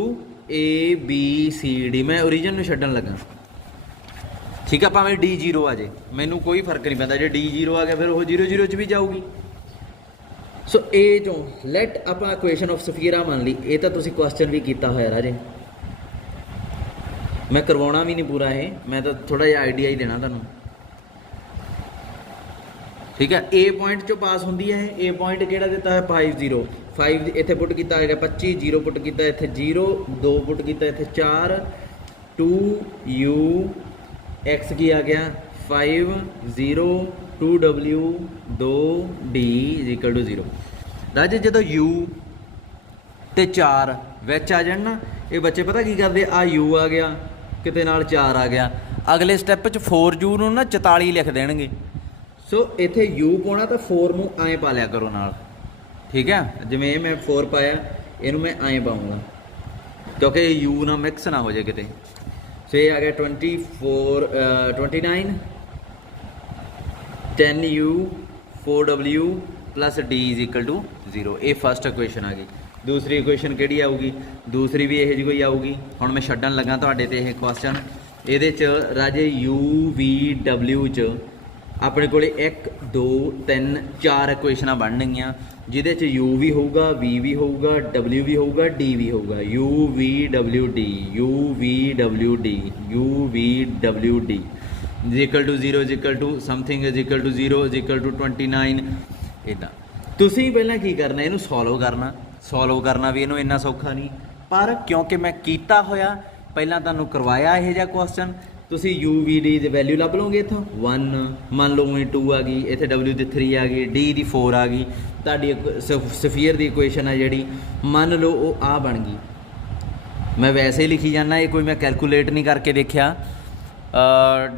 ABCD। ਮੈਂ ਓਰੀਜਨ ਨੂੰ ਛੱਡਣ ਲੱਗਾ। ਠੀਕ ਆ, ਭਾਵੇਂ D 0 ਆ ਜੇ, ਮੈਨੂੰ ਕੋਈ ਫਰਕ ਨਹੀਂ ਪੈਂਦਾ। ਜੇ D 0 ਆ ਗਿਆ ਫਿਰ ਉਹ 0 'ਚ ਵੀ ਜਾਊਗੀ। ਸੋ ਇਹ ਚੋਂ ਲੈਟ ਆਪਾਂ ਇਕੁਏਸ਼ਨ ਆਫ ਸਫੀਅਰ ਆ ਮੰਨ ਲਈ, ਇਹ ਤਾਂ ਤੁਸੀਂ ਕੁਐਸਚਨ ਵੀ ਕੀਤਾ ਹੋਇਆ ਰਾਜੇ, ਮੈਂ ਕਰਵਾਉਣਾ ਵੀ ਨਹੀਂ ਪੂਰਾ ਇਹ, ਮੈਂ ਤਾਂ ਥੋੜਾ ਜਿਹਾ ਆਈਡੀਆ ਹੀ ਦੇਣਾ ਤੁਹਾਨੂੰ। ਠੀਕ ਹੈ, A ਪੁਆਇੰਟ 'ਚੋਂ ਪਾਸ ਹੁੰਦੀ ਹੈ ਇਹ। A ਪੁਆਇੰਟ ਕਿਹੜਾ ਦਿੱਤਾ ਹੈ 5 ਇੱਥੇ ਪੁੱਟ ਕੀਤਾ ਹੈਗਾ 25, 0 ਪੁੱਟ ਕੀਤਾ ਇੱਥੇ 0, 2 ਪੁੱਟ ਕੀਤਾ ਇੱਥੇ 4, 2U x ਕੀ ਆ ਗਿਆ 5, 0, 2W 2D = 0। ਰਾਜੇ ਜਦੋਂ U ਤੇ 4 ਵਿੱਚ ਆ ਜਾਣ ਨਾ, ਇਹ ਬੱਚੇ ਪਤਾ ਕੀ ਕਰਦੇ ਆ, U ਆ ਗਿਆ ਕਿਤੇ ਨਾਲ 4 ਆ ਗਿਆ, ਅਗਲੇ ਸਟੈਪ 'ਚ 4U ਨੂੰ ਨਾ 44 ਲਿਖ ਦੇਣਗੇ। ਸੋ ਇੱਥੇ U ਪਾਉਣਾ ਤਾਂ 4 ਨੂੰ ਐਂ ਪਾ ਲਿਆ ਕਰੋ ਨਾਲ। ਠੀਕ ਹੈ, ਜਿਵੇਂ ਇਹ ਮੈਂ 4 ਪਾਇਆ, ਇਹਨੂੰ ਮੈਂ ਐਂ ਪਾਊਂਗਾ ਕਿਉਂਕਿ U ਨਾ ਮਿਕਸ ਨਾ ਹੋ ਜਾਏ ਕਿਤੇ। ਸੋ ਇਹ ਆ ਗਿਆ 29 10U 4W + D = 0। ਇਹ ਫਸਟ ਇਕੁਏਸ਼ਨ ਆ ਗਈ। ਦੂਸਰੀ ਇਕੁਏਸ਼ਨ ਕਿਹੜੀ ਆਊਗੀ, ਦੂਸਰੀ ਵੀ ਇਹੋ ਜਿਹੀ ਕੋਈ ਆਊਗੀ। ਹੁਣ ਮੈਂ ਛੱਡਣ ਲੱਗਾ ਤੁਹਾਡੇ ਤੇ ਇਹ ਕੁਐਸਚਨ। ਇਹਦੇ 'ਚ ਰਾਜੇ UVW 'ਚ ਆਪਣੇ ਕੋਲੇ 1 2 3 4 ਇਕੁਏਸ਼ਨਾਂ ਬਣਨਗੀਆਂ, ਜਿਹਦੇ 'ਚ U ਵੀ ਹੋਊਗਾ, V ਵੀ ਹੋਊਗਾ, W ਵੀ ਹੋਊਗਾ, D ਵੀ ਹੋਊਗਾ। UVWD UVWD UVWD = 0 something = 0 29। ਇੱਦਾਂ ਤੁਸੀਂ ਪਹਿਲਾਂ ਕੀ ਕਰਨਾ, ਇਹਨੂੰ ਸੋਲਵ ਕਰਨਾ ਵੀ ਇਹਨੂੰ ਇੰਨਾ ਸੌਖਾ ਨਹੀਂ, ਪਰ ਕਿਉਂਕਿ ਮੈਂ ਕੀਤਾ ਹੋਇਆ ਪਹਿਲਾਂ ਤੁਹਾਨੂੰ ਕਰਵਾਇਆ ਇਹੋ ਜਿਹਾ ਕੁਐਸਚਨ, ਤੁਸੀਂ UVD ਦੀ ਵੈਲਿਊ ਲੱਭ ਲਓਗੇ। ਇੱਥੋਂ 1 ਮੰਨ ਲਓ 2 ਆ ਗਈ, ਇੱਥੇ W ਦੀ 3 ਆ ਗਈ, D ਦੀ 4 ਆ ਗਈ, ਤੁਹਾਡੀ ਸਫੀਅਰ ਦੀ ਇਕੁਏਸ਼ਨ ਆ ਜਿਹੜੀ ਮੰਨ ਲਓ ਉਹ ਆ ਬਣ ਗਈ। ਮੈਂ ਵੈਸੇ ਹੀ ਲਿਖੀ ਜਾਂਦਾ, ਇਹ ਕੋਈ ਮੈਂ ਕੈਲਕੂਲੇਟ ਨਹੀਂ ਕਰਕੇ ਦੇਖਿਆ।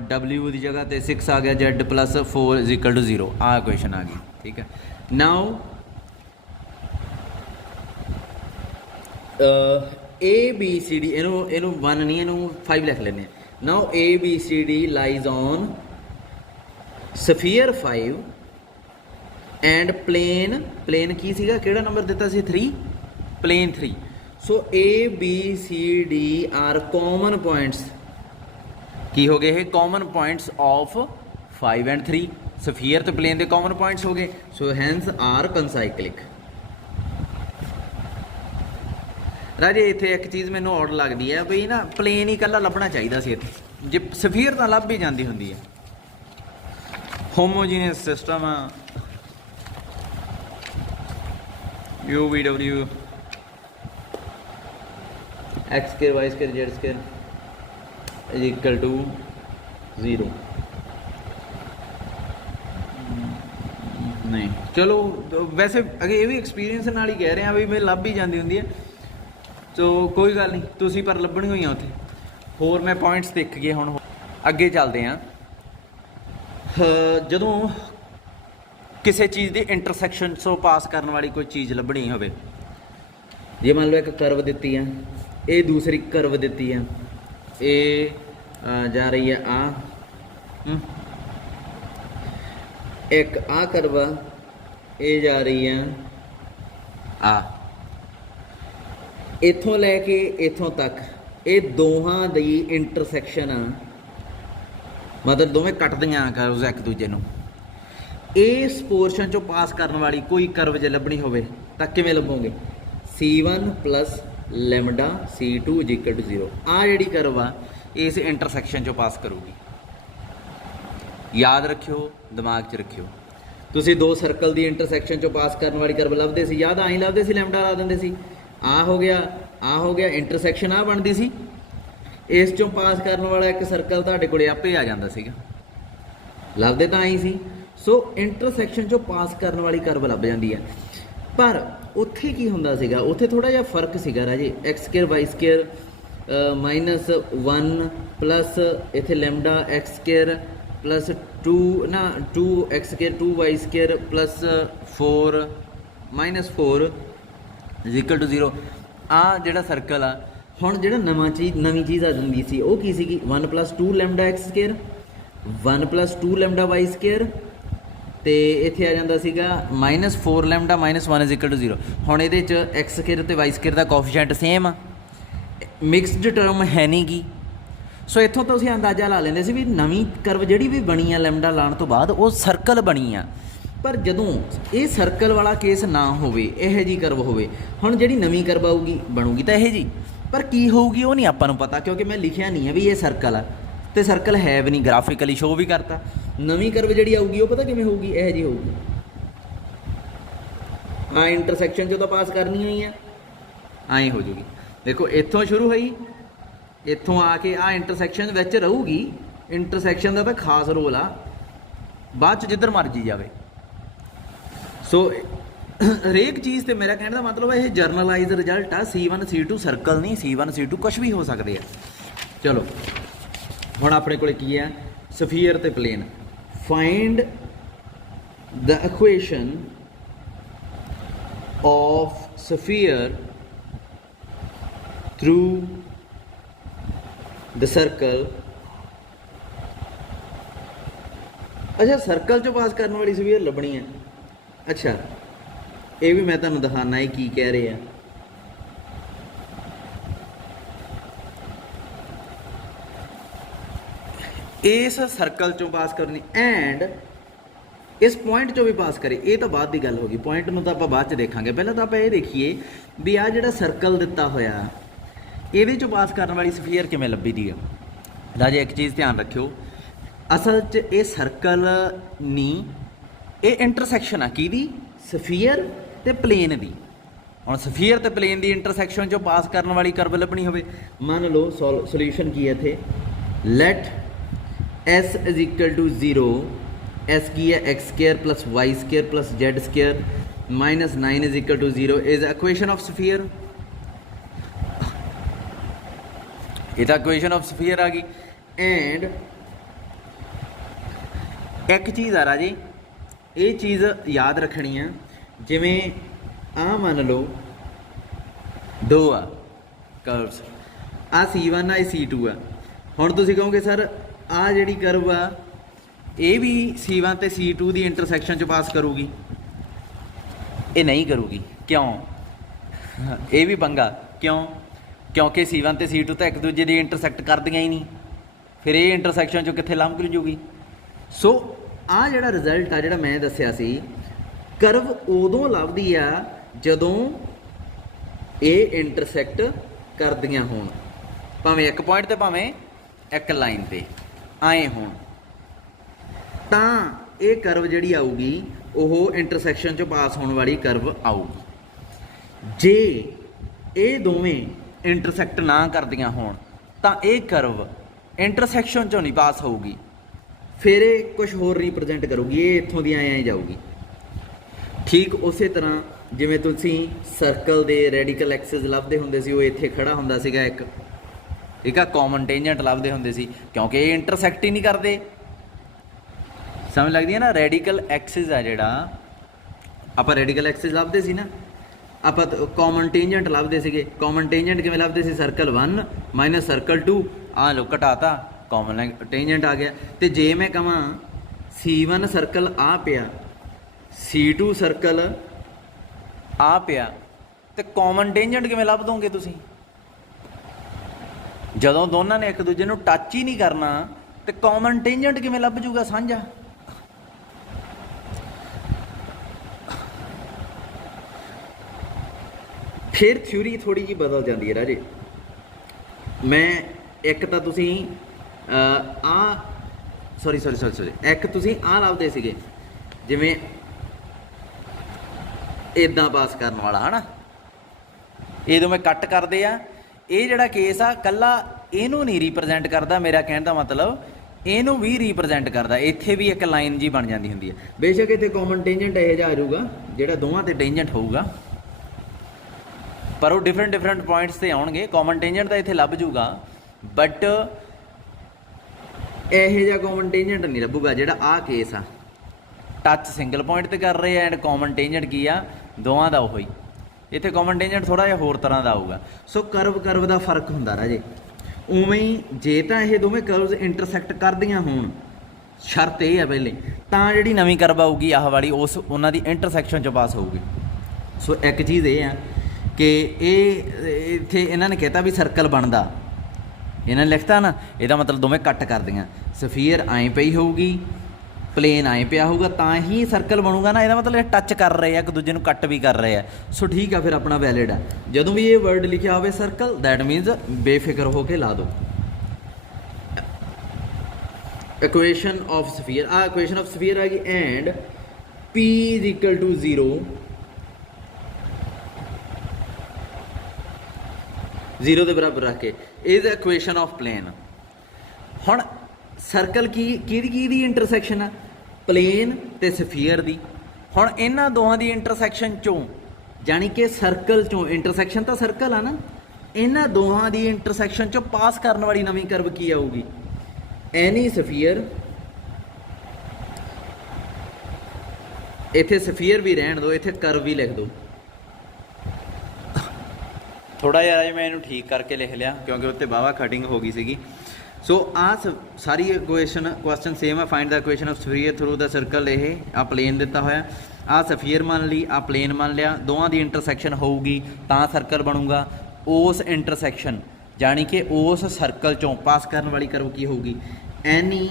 W ਦੀ ਜਗ੍ਹਾ ਤੇ 6 ਆ ਗਿਆ, Z + 4 = 0। ਆਹ ਇਕੁਏਸ਼ਨ ਆ ਗਈ। ਠੀਕ ਹੈ, ਨਾਓ ABCD ਇਹਨੂੰ 1 ਨਹੀਂ, ਇਹਨੂੰ 5 ਲਿਖ ਲੈਂਦੇ ਹਾਂ। Now ABCD lies on sphere 5 and plane ਕੀ ਸੀਗਾ, ਕਿਹੜਾ ਨੰਬਰ ਦਿੱਤਾ ਸੀ 3, plane 3। So ABCD are common points. ਕੀ ਹੋ ਗਏ ਇਹ common points of 5 and 3। Sphere ਤੇ ਪਲੇਨ ਦੇ ਕਾਮਨ ਪੁਆਇੰਟਸ ਹੋ ਗਏ, ਸੋ ਹੈਂਸ ਆਰ ਕੰਸਾਈਕਲਿਕ। ਰਾਜੇ ਇੱਥੇ ਇੱਕ ਚੀਜ਼ ਮੈਨੂੰ ਔਡ ਲੱਗਦੀ ਹੈ ਬਈ ਨਾ, ਪਲੇਨ ਹੀ ਇਕੱਲਾ ਲੱਭਣਾ ਚਾਹੀਦਾ ਸੀ ਇੱਥੇ, ਜੇ ਸਫੀਅਰ ਤਾਂ ਲੱਭ ਹੀ ਜਾਂਦੀ ਹੁੰਦੀ ਹੈ। ਹੋਮੋਜੀਨੀਅਸ ਸਿਸਟਮ ਆ, UVW x² y² z² = 0। ਨਹੀਂ ਚਲੋ, ਵੈਸੇ ਅਗੇ ਇਹ ਵੀ ਐਕਸਪੀਰੀਅੰਸ ਨਾਲ ਹੀ ਕਹਿ ਰਹੇ ਹਾਂ ਵੀ ਮੈਂ ਲੱਭ ਹੀ ਜਾਂਦੀ ਹੁੰਦੀ ਹੈ। ਸੋ ਕੋਈ ਗੱਲ ਨਹੀਂ, ਤੁਸੀਂ ਪਰ ਲੱਭਣੀ ਹੋਈਆਂ ਉੱਥੇ। ਹੋਰ ਮੈਂ ਪੁਆਇੰਟਸ ਦੇਖ ਗਏ, ਹੁਣ ਅੱਗੇ ਚੱਲਦੇ ਹਾਂ। ਜਦੋਂ ਕਿਸੇ ਚੀਜ਼ ਦੀ ਇੰਟਰਸੈਕਸ਼ਨ ਤੋਂ ਪਾਸ ਕਰਨ ਵਾਲੀ ਕੋਈ ਚੀਜ਼ ਲੱਭਣੀ ਹੋਵੇ, ਜੇ ਮੰਨ ਲਓ ਇੱਕ ਕਰਵ ਦਿੱਤੀ ਆ, ਇਹ ਦੂਸਰੀ ਕਰਵ ਦਿੱਤੀ ਆ, ਇਹ ਜਾ ਰਹੀ ਹੈ ਆ, ਇੱਕ ਆ ਕਰਵ ਆ, ਇਹ ਜਾ ਰਹੀ ਆ ਆ, ਇੱਥੋਂ ਲੈ ਕੇ ਇੱਥੋਂ ਤੱਕ ਇਹ ਦੋਹਾਂ ਦੀ ਇੰਟਰਸੈਕਸ਼ਨ ਆ, ਮਤਲਬ ਦੋਵੇਂ ਕੱਟਦੀਆਂ ਕਰਵਸ ਇੱਕ ਦੂਜੇ ਨੂੰ। ਇਸ ਪੋਰਸ਼ਨ ਚੋਂ ਪਾਸ ਕਰਨ ਵਾਲੀ ਕੋਈ ਕਰਵ ਜੇ ਲੱਭਣੀ ਹੋਵੇ ਤਾਂ ਕਿਵੇਂ ਲੱਭੋਗੇ? C1 plus lambda C2 equal to 0। ਆ ਜਿਹੜੀ ਕਰਵ ਆ ਇਸ ਇੰਟਰਸੈਕਸ਼ਨ ਚੋਂ ਪਾਸ ਕਰੂਗੀ। ਯਾਦ ਰੱਖਿਓ, ਦਿਮਾਗ 'ਚ ਰੱਖਿਓ। ਤੁਸੀਂ ਦੋ ਸਰਕਲ ਦੀ ਇੰਟਰਸੈਕਸ਼ਨ ਚੋਂ ਪਾਸ ਕਰਨ ਵਾਲੀ ਕਰਵ ਲੱਭਦੇ ਸੀ, ਯਾਦ ਆਈ ਲੱਭਦੇ ਸੀ, ਲੈਮਡਾ ਲਾ ਦਿੰਦੇ ਸੀ। ਆ ਹੋ ਗਿਆ, ਆ ਹੋ ਗਿਆ, ਇੰਟਰਸੈਕਸ਼ਨ ਆ ਬਣਦੀ ਸੀ। ਇਸ ਚੋਂ ਪਾਸ ਕਰਨ ਵਾਲਾ ਇੱਕ ਸਰਕਲ ਤੁਹਾਡੇ ਕੋਲੇ ਆਪੇ ਆ ਜਾਂਦਾ ਸੀਗਾ, ਲੱਭਦੇ ਤਾਂ ਆਈ ਸੀ। ਸੋ ਇੰਟਰਸੈਕਸ਼ਨ ਚੋਂ ਪਾਸ ਕਰਨ ਵਾਲੀ ਕਰਵ ਲੱਭ ਜਾਂਦੀ ਹੈ। ਪਰ ਉੱਥੇ ਕੀ ਹੁੰਦਾ ਸੀਗਾ, ਉੱਥੇ ਥੋੜ੍ਹਾ ਜਿਹਾ ਫਰਕ ਸੀਗਾ ਰਾਜੇ। x square y square minus 1 plus ਇੱਥੇ ਲੈਮਡਾ x ਸਕੇਅਰ ਪਲੱਸ 2 ਨਾ 2x square 2y square plus 4 minus 4 equal to 0। ਆ ਜਿਹੜਾ ਸਰਕਲ ਆ, ਹੁਣ ਜਿਹੜਾ ਨਵੀਂ ਚੀਜ਼ ਆ ਜਾਂਦੀ ਸੀ ਉਹ ਕੀ ਸੀਗੀ? 1 plus 2 lambda x square, 1 plus 2 lambda y square, ਅਤੇ ਇੱਥੇ ਆ ਜਾਂਦਾ ਸੀਗਾ minus 4 lambda minus 1 equal to 0। ਹੁਣ ਇਹਦੇ 'ਚ x ਸਕੇਅਰ ਅਤੇ y ਸਕੇਅਰ ਦਾ ਕੋਫੀਸ਼ੀਐਂਟ ਸੇਮ ਆ, ਮਿਕਸਡ ਟਰਮ ਹੈ ਨਹੀਂ ਗੀ। ਸੋ ਇੱਥੋਂ ਤੁਸੀਂ ਅੰਦਾਜ਼ਾ ਲਾ ਲੈਂਦੇ ਸੀ ਵੀ ਨਵੀਂ ਕਰਵ ਜਿਹੜੀ ਵੀ ਬਣੀ ਆ ਲੈਮਡਾ ਲਾਉਣ ਤੋਂ ਬਾਅਦ ਉਹ ਸਰਕਲ ਬਣੀ ਆ। ਪਰ ਜਦੋਂ ਇਹ ਸਰਕਲ ਵਾਲਾ ਕੇਸ ਨਾ ਹੋਵੇ, ਇਹੋ ਜਿਹੀ ਕਰਵ ਹੋਵੇ, ਹੁਣ ਜਿਹੜੀ ਨਵੀਂ ਕਰਵ ਆਊਗੀ ਬਣੂਗੀ ਤਾਂ ਇਹੋ ਜਿਹੀ, ਪਰ ਕੀ ਹੋਊਗੀ ਉਹ ਨਹੀਂ ਆਪਾਂ ਨੂੰ ਪਤਾ, ਕਿਉਂਕਿ ਮੈਂ ਲਿਖਿਆ ਨਹੀਂ ਹੈ ਵੀ ਇਹ ਸਰਕਲ ਆ, ਅਤੇ ਸਰਕਲ ਹੈ ਵੀ ਨਹੀਂ, ਗ੍ਰਾਫਿਕਲੀ ਸ਼ੋਅ ਵੀ ਕਰਤਾ। ਨਵੀਂ ਕਰਵ ਜਿਹੜੀ ਆਊਗੀ ਉਹ ਪਤਾ ਕਿਵੇਂ ਹੋਊਗੀ? ਇਹੋ ਜਿਹੀ ਹੋਊਗੀ। ਆ ਇੰਟਰਸੈਕਸ਼ਨ 'ਚੋਂ ਤਾਂ ਪਾਸ ਕਰਨੀ ਹੋਈ ਆ, ਐਂ ਹੋ ਜੂਗੀ। ਦੇਖੋ ਇੱਥੋਂ ਸ਼ੁਰੂ ਹੋਈ, ਇੱਥੋਂ ਆ ਕੇ ਆ ਇੰਟਰਸੈਕਸ਼ਨ ਵਿੱਚ ਰਹੂਗੀ। ਇੰਟਰਸੈਕਸ਼ਨ ਦਾ ਤਾਂ ਖਾਸ ਰੋਲ ਆ, ਬਾਅਦ 'ਚ ਜਿੱਧਰ ਮਰਜੀ ਜਾਵੇ। ਸੋ ਹਰੇਕ ਚੀਜ਼ 'ਤੇ ਮੇਰਾ ਕਹਿਣ ਦਾ ਮਤਲਬ ਹੈ ਇਹ ਜਰਨਲਾਈਜ਼ ਰਿਜ਼ਲਟ ਆ। C1 C2 ਸਰਕਲ ਨਹੀਂ, C1 C2 ਕੁਛ ਵੀ ਹੋ ਸਕਦੇ ਆ। ਚਲੋ ਹੁਣ ਆਪਣੇ ਕੋਲ ਕੀ ਹੈ? ਸਫੀਅਰ ਤੇ plane. Find the equation of sphere through the circle. ਅੱਛਾ, ਸਰਕਲ 'ਚੋਂ ਪਾਸ ਕਰਨ ਵਾਲੀ ਸਫੀਅਰ ਲੱਭਣੀ ਹੈ। ਅੱਛਾ, ਇਹ ਵੀ ਮੈਂ ਤੁਹਾਨੂੰ ਦਿਖਾਉਣਾ ਹੈ ਕੀ ਕਹਿ ਰਹੇ ਆ। ਇਸ ਸਰਕਲ 'ਚੋਂ ਪਾਸ ਕਰਨੀ ਐਂਡ ਇਸ ਪੁਆਇੰਟ 'ਚੋਂ ਵੀ ਪਾਸ ਕਰੇ, ਇਹ ਤਾਂ ਬਾਅਦ ਦੀ ਗੱਲ ਹੋ ਗਈ। ਪੁਆਇੰਟ ਨੂੰ ਤਾਂ ਆਪਾਂ ਬਾਅਦ 'ਚ ਦੇਖਾਂਗੇ। ਪਹਿਲਾਂ ਤਾਂ ਆਪਾਂ ਇਹ ਦੇਖੀਏ ਵੀ ਆਹ ਜਿਹੜਾ ਸਰਕਲ ਦਿੱਤਾ ਹੋਇਆ ਇਹਦੇ 'ਚੋਂ ਪਾਸ ਕਰਨ ਵਾਲੀ ਸਫੀਅਰ ਕਿਵੇਂ ਲੱਭੀ ਦੀ ਆ। ਰਾਜੇ ਇੱਕ ਚੀਜ਼ ਧਿਆਨ ਰੱਖਿਓ, ਅਸਲ 'ਚ ਇਹ ਸਰਕਲ ਨਹੀਂ, ਇਹ ਇੰਟਰਸੈਕਸ਼ਨ ਆ ਕਿਹਦੀ? ਸਫੀਅਰ ਤੇ ਪਲੇਨ ਦੀ। ਹੁਣ ਸਫੀਅਰ ਤੇ ਪਲੇਨ ਦੀ ਇੰਟਰਸੈਕਸ਼ਨ 'ਚੋਂ ਪਾਸ ਕਰਨ ਵਾਲੀ ਕਰਵ ਲੱਭਣੀ ਹੋਵੇ, ਮੰਨ ਲਓ ਸੋਲਿਊਸ਼ਨ ਕੀ ਹੈ ਇੱਥੇ? Let S is equal to 0, S ਕੀ ਹੈ? x square plus y square plus z square minus 9 is equal to 0 is equation of sphere। ਇਹ ਤਾਂ equation of sphere ਆ ਗਈ। ਐਂਡ ਇੱਕ ਚੀਜ਼ ਆ ਰਾਜੀ, ਇਹ ਚੀਜ਼ ਯਾਦ ਰੱਖਣੀ ਆ। ਜਿਵੇਂ ਆਹ ਮੰਨ ਲਓ ਦੋ ਆ ਕਰਵਸ, ਆ C1 ਆ, ਇਹ C2 ਆ। ਹੁਣ ਤੁਸੀਂ ਕਹੋਗੇ ਸਰ ਆ ਜਿਹੜੀ ਕਰਵ ਆ ਇਹ ਵੀ C1 ਤੇ C2 ਦੀ ਇੰਟਰਸੈਕਸ਼ਨ 'ਚ ਪਾਸ ਕਰੂਗੀ? ਇਹ ਨਹੀਂ ਕਰੂਗੀ। ਕਿਉਂ? ਇਹ ਵੀ ਪੰਗਾ। ਕਿਉਂ? ਕਿਉਂਕਿ C1 ਤੇ C2 ਤਾਂ ਇੱਕ ਦੂਜੇ ਦੀ ਇੰਟਰਸੈਕਟ ਕਰਦੀਆਂ ਹੀ ਨਹੀਂ, ਫਿਰ ਇਹ ਇੰਟਰਸੈਕਸ਼ਨ 'ਚੋਂ ਕਿੱਥੇ ਲੰਘ ਜੂਗੀ। ਸੋ ਆਹ ਜਿਹੜਾ ਰਿਜ਼ਲਟ ਆ ਜਿਹੜਾ ਮੈਂ ਦੱਸਿਆ ਸੀ, ਕਰਵ ਉਦੋਂ ਲੱਭਦੀ ਆ ਜਦੋਂ ਇਹ ਇੰਟਰਸੈਕਟ ਕਰਦੀਆਂ ਹੋਣ, ਭਾਵੇਂ ਇੱਕ ਪੁਆਇੰਟ ਤੇ ਭਾਵੇਂ ਇੱਕ ਲਾਈਨ ਤੇ ਆਏ ਹੋਣ, ਤਾਂ ਇਹ ਕਰਵ ਜਿਹੜੀ ਆਊਗੀ ਉਹ ਇੰਟਰਸੈਕਸ਼ਨ 'ਚੋਂ ਪਾਸ ਹੋਣ ਵਾਲੀ ਕਰਵ ਆਊਗੀ। ਜੇ ਇਹ ਦੋਵੇਂ ਇੰਟਰਸੈਕਟ ਨਾ ਕਰਦੀਆਂ ਹੋਣ ਤਾਂ ਇਹ ਕਰਵ ਇੰਟਰਸੈਕਸ਼ਨ 'ਚੋਂ ਨਹੀਂ ਪਾਸ ਹੋਊਗੀ, ਫਿਰ ਇਹ ਕੁਝ ਹੋਰ ਰਿਪਰੈਜ਼ੈਂਟ ਕਰੂਗੀ, ਇਹ ਇੱਥੋਂ ਦੀ ਐਂ ਜਾਊਗੀ। ਠੀਕ ਉਸੇ ਤਰ੍ਹਾਂ ਜਿਵੇਂ ਤੁਸੀਂ ਸਰਕਲ ਦੇ ਰੈਡੀਕਲ ਐਕਸਿਸ ਲੱਭਦੇ ਹੁੰਦੇ ਸੀ, ਉਹ ਇੱਥੇ ਖੜਾ ਹੁੰਦਾ ਸੀਗਾ ਇੱਕ, ठीक है। कॉमन टेंजेंट लभदे हुंदे सी क्योंकि ये इंटरसैक्ट ही नहीं करते। समझ लगदी है ना। रेडिकल एक्सिस आ जिहड़ा आपां रेडिकल एक्सिस लभदे सी ना, आपां कॉमन टेंजेंट लभदे सीगे। कॉमन टेंजेंट किवें लभदे सी? सर्कल 1 माइनस सर्कल 2 आ लो घटाता कॉमन टेंजेंट आ गया। तो जे मैं कहां C1 सर्कल आ पिया, C2 सर्कल आ पिया, तो कॉमन टेंजेंट किवें लभ दोगे तुसीं? ਜਦੋਂ ਦੋਨਾਂ ਨੇ ਇੱਕ ਦੂਜੇ ਨੂੰ ਟੱਚ ਹੀ ਨਹੀਂ ਕਰਨਾ ਤੇ ਕਾਮਨ ਟੇਂਜੈਂਟ ਕਿਵੇਂ ਲੱਭ ਜੂਗਾ ਸਾਂਝਾ? ਫਿਰ ਥਿਊਰੀ ਥੋੜੀ ਜੀ ਬਦਲ ਜਾਂਦੀ ਹੈ ਰਾਜੇ। ਮੈਂ ਇੱਕ ਤਾਂ ਤੁਸੀਂ ਸੌਰੀ ਇੱਕ ਤੁਸੀਂ ਲੱਭਦੇ ਸੀਗੇ ਜਿਵੇਂ ਇਦਾਂ ਪਾਸ ਕਰਨ ਵਾਲਾ ਹੈ ਨਾ, ਇਹਦੋਂ ਮੈਂ ਕੱਟ ਕਰਦੇ ਆ। ਇਹ ਜਿਹੜਾ ਕੇਸ ਆ ਕੱਲਾ ਇਹਨੂੰ ਨਹੀਂ ਰੀਪ੍ਰਜੈਂਟ ਕਰਦਾ, ਮੇਰਾ ਕਹਿਣ ਦਾ ਮਤਲਬ ਇਹਨੂੰ ਵੀ ਰੀਪ੍ਰਜੈਂਟ ਕਰਦਾ। ਇੱਥੇ ਵੀ ਇੱਕ ਲਾਈਨ ਜੀ ਬਣ ਜਾਂਦੀ ਹੁੰਦੀ ਹੈ। ਬੇਸ਼ੱਕ ਇੱਥੇ ਕਾਮਨ ਟੇਂਜੈਂਟ ਇਹੋ ਜਿਹਾ ਆ ਜਾਊਗਾ ਜਿਹੜਾ ਦੋਵਾਂ ਤੇ ਟੇਂਜੈਂਟ ਹੋਊਗਾ, ਪਰ ਉਹ ਡਿਫਰੈਂਟ ਪੁਆਇੰਟਸ ਤੇ ਆਉਣਗੇ। ਕਾਮਨ ਟੇਂਜੈਂਟ ਤਾਂ ਇੱਥੇ ਲੱਭ ਜੂਗਾ, ਬਟ ਇਹੋ ਜਿਹਾ ਕਾਮਨ ਟੇਂਜੈਂਟ ਨਹੀਂ ਲੱਭੂਗਾ ਜਿਹੜਾ ਆਹ ਕੇਸ ਆ। ਟੱਚ ਸਿੰਗਲ ਪੁਆਇੰਟ ਤੇ ਕਰ ਰਹੇ ਆ ਐਂਡ ਕਾਮਨ ਟੇਂਜੈਂਟ ਕੀ ਆ? ਦੋਵਾਂ ਦਾ ਉਹੀ। ਇੱਥੇ ਕਾਮਨ ਟੇਂਜੈਂਟ ਥੋੜ੍ਹਾ ਜਿਹਾ ਹੋਰ ਤਰ੍ਹਾਂ ਦਾ ਆਊਗਾ। ਸੋ ਕਰਵ ਦਾ ਫਰਕ ਹੁੰਦਾ ਰਾਜੇ। ਉਵੇਂ ਹੀ ਜੇ ਤਾਂ ਇਹ ਦੋਵੇਂ ਕਰਵਸ ਇੰਟਰਸੈਕਟ ਕਰਦੀਆਂ ਹੋਣ, ਸ਼ਰਤ ਇਹ ਆ ਪਹਿਲੇ, ਤਾਂ ਜਿਹੜੀ ਨਵੀਂ ਕਰਵ ਆਊਗੀ ਆਹ ਵਾਲੀ ਉਹਨਾਂ ਦੀ ਇੰਟਰਸੈਕਸ਼ਨ 'ਚ ਪਾਸ ਹੋਊਗੀ। ਸੋ ਇੱਕ ਚੀਜ਼ ਇਹ ਆ ਕਿ ਇਹ ਇੱਥੇ ਇਹਨਾਂ ਨੇ ਕਹਿਤਾ ਵੀ ਸਰਕਲ ਬਣਦਾ, ਇਹਨਾਂ ਨੇ ਲਿਖਤਾ ਨਾ, ਇਹਦਾ ਮਤਲਬ ਦੋਵੇਂ ਕੱਟ ਕਰਦੀਆਂ। ਸਫੀਅਰ ਐਂ ਪਈ ਹੋਊਗੀ, ਪਲੇਨ ਆਏ ਪਿਆ ਹੋਊਗਾ, ਤਾਂ ਹੀ ਸਰਕਲ ਬਣੂਗਾ ਨਾ। ਇਹਦਾ ਮਤਲਬ ਇਹ ਟੱਚ ਕਰ ਰਹੇ ਆ ਇੱਕ ਦੂਜੇ ਨੂੰ, ਕੱਟ ਵੀ ਕਰ ਰਹੇ ਆ। ਸੋ ਠੀਕ ਆ, ਫਿਰ ਆਪਣਾ ਵੈਲਿਡ ਆ। ਜਦੋਂ ਵੀ ਇਹ ਵਰਡ ਲਿਖਿਆ ਹੋਵੇ ਸਰਕਲ, ਦੈਟ ਮੀਨਸ ਬੇਫਿਕਰ ਹੋ ਕੇ ਲਾ ਦਿਓ। ਇਕੁਏਸ਼ਨ ਆਫ ਸਫੀਅਰ, ਆ ਇਕੁਏਸ਼ਨ ਆਫ ਸਫੀਅਰ ਆ ਗਈ। ਐਂਡ P = 0 0 ਦੇ ਬਰਾਬਰ ਰੱਖ ਕੇ ਇਜ਼ ਇਕੁਏਸ਼ਨ ਆਫ ਪਲੇਨ। ਹੁਣ ਸਰਕਲ ਕਿਹਦੀ ਇੰਟਰਸੈਕਸ਼ਨ ਆ? ਪਲੇਨ ਤੇ ਸਫੀਅਰ ਦੀ। ਹੁਣ ਇਹਨਾਂ ਦੋਹਾਂ ਦੀ ਇੰਟਰਸੈਕਸ਼ਨ ਚੋਂ, ਜਾਣੀ ਕਿ ਸਰਕਲ ਚੋਂ, ਇੰਟਰਸੈਕਸ਼ਨ ਤਾਂ ਸਰਕਲ ਆ ਨਾ, ਇਹਨਾਂ ਦੋਹਾਂ ਦੀ ਇੰਟਰਸੈਕਸ਼ਨ ਚੋਂ ਪਾਸ ਕਰਨ ਵਾਲੀ ਨਵੀਂ ਕਰਵ ਕੀ ਆਊਗੀ? ਐਨੀ ਸਫੀਅਰ, ਇੱਥੇ ਸਫੀਅਰ ਵੀ ਰਹਿਣ ਦਿਓ, ਇੱਥੇ ਕਰਵ ਵੀ ਲਿਖ ਦਿਓ। ਥੋੜਾ ਜਿਹਾ ਮੈਂ ਇਹਨੂੰ ਠੀਕ ਕਰਕੇ ਲਿਖ ਲਿਆ ਕਿਉਂਕਿ ਉੱਤੇ ਵਾਹਵਾ ਕਟਿੰਗ ਹੋ ਗਈ ਸੀਗੀ। ਸੋ ਆ ਸਾਰੀ ਕੁਐਸਚਨ ਸੇਮ ਹੈ। Find the equation of sphere through the circle. ਇਹ ਆ ਪਲੇਨ ਦਿੱਤਾ ਹੋਇਆ, ਆ ਸਫੀਅਰ ਮੰਨ ਲਈ, ਆ ਪਲੇਨ ਮੰਨ ਲਿਆ। ਦੋਵਾਂ ਦੀ ਇੰਟਰਸੈਕਸ਼ਨ ਹੋਊਗੀ ਤਾਂ ਸਰਕਲ ਬਣੂਗਾ। ਉਸ ਇੰਟਰਸੈਕਸ਼ਨ ਜਾਣੀ ਕਿ ਉਸ ਸਰਕਲ ਚੋਂ ਪਾਸ ਕਰਨ ਵਾਲੀ ਕਰਵ ਕੀ ਹੋਊਗੀ? Any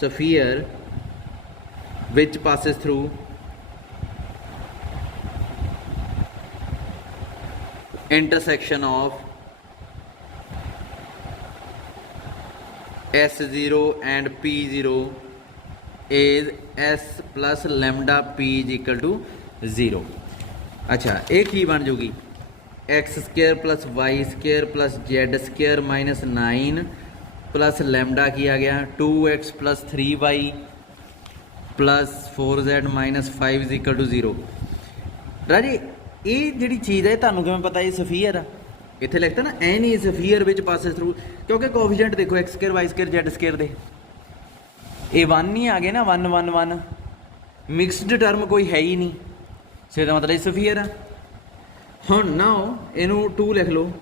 sphere which passes through intersection of S0 and P0 is S plus lambda P = 0। अच्छा, एक ही बन जाऊगी x² + y² + z² - 9 plus lambda की आ गया 2x + 3y + 4z - 5 = 0। ਰਾਜੇ ਇਹ ਜਿਹੜੀ ਚੀਜ਼ ਹੈ ਤੁਹਾਨੂੰ ਕਿਵੇਂ ਪਤਾ ਇਹ ਸਫੀਅਰ ਆ? ਇੱਥੇ ਲਿਖਤਾ ਨਾ ਐਨੀ ਸਫੀਅਰ ਵਿੱਚ ਪਾਸਿਸ ਥਰੂ, ਕਿਉਂਕਿ ਕੋਐਫੀਸ਼ੀਐਂਟ ਦੇਖੋ x² y² z² ਦੇ ਇਹ 1 ਨਹੀਂ ਆ ਗਏ ਨਾ, 1 1 1 ਮਿਕਸਡ ਟਰਮ ਕੋਈ ਹੈ ਹੀ ਨਹੀਂ। ਸੋ ਇਹਦਾ ਮਤਲਬ ਇਹ ਸਫੀਅਰ ਆ। ਹੁਣ ਨਾਓ ਇਹਨੂੰ 2 ਲਿਖ ਲਓ,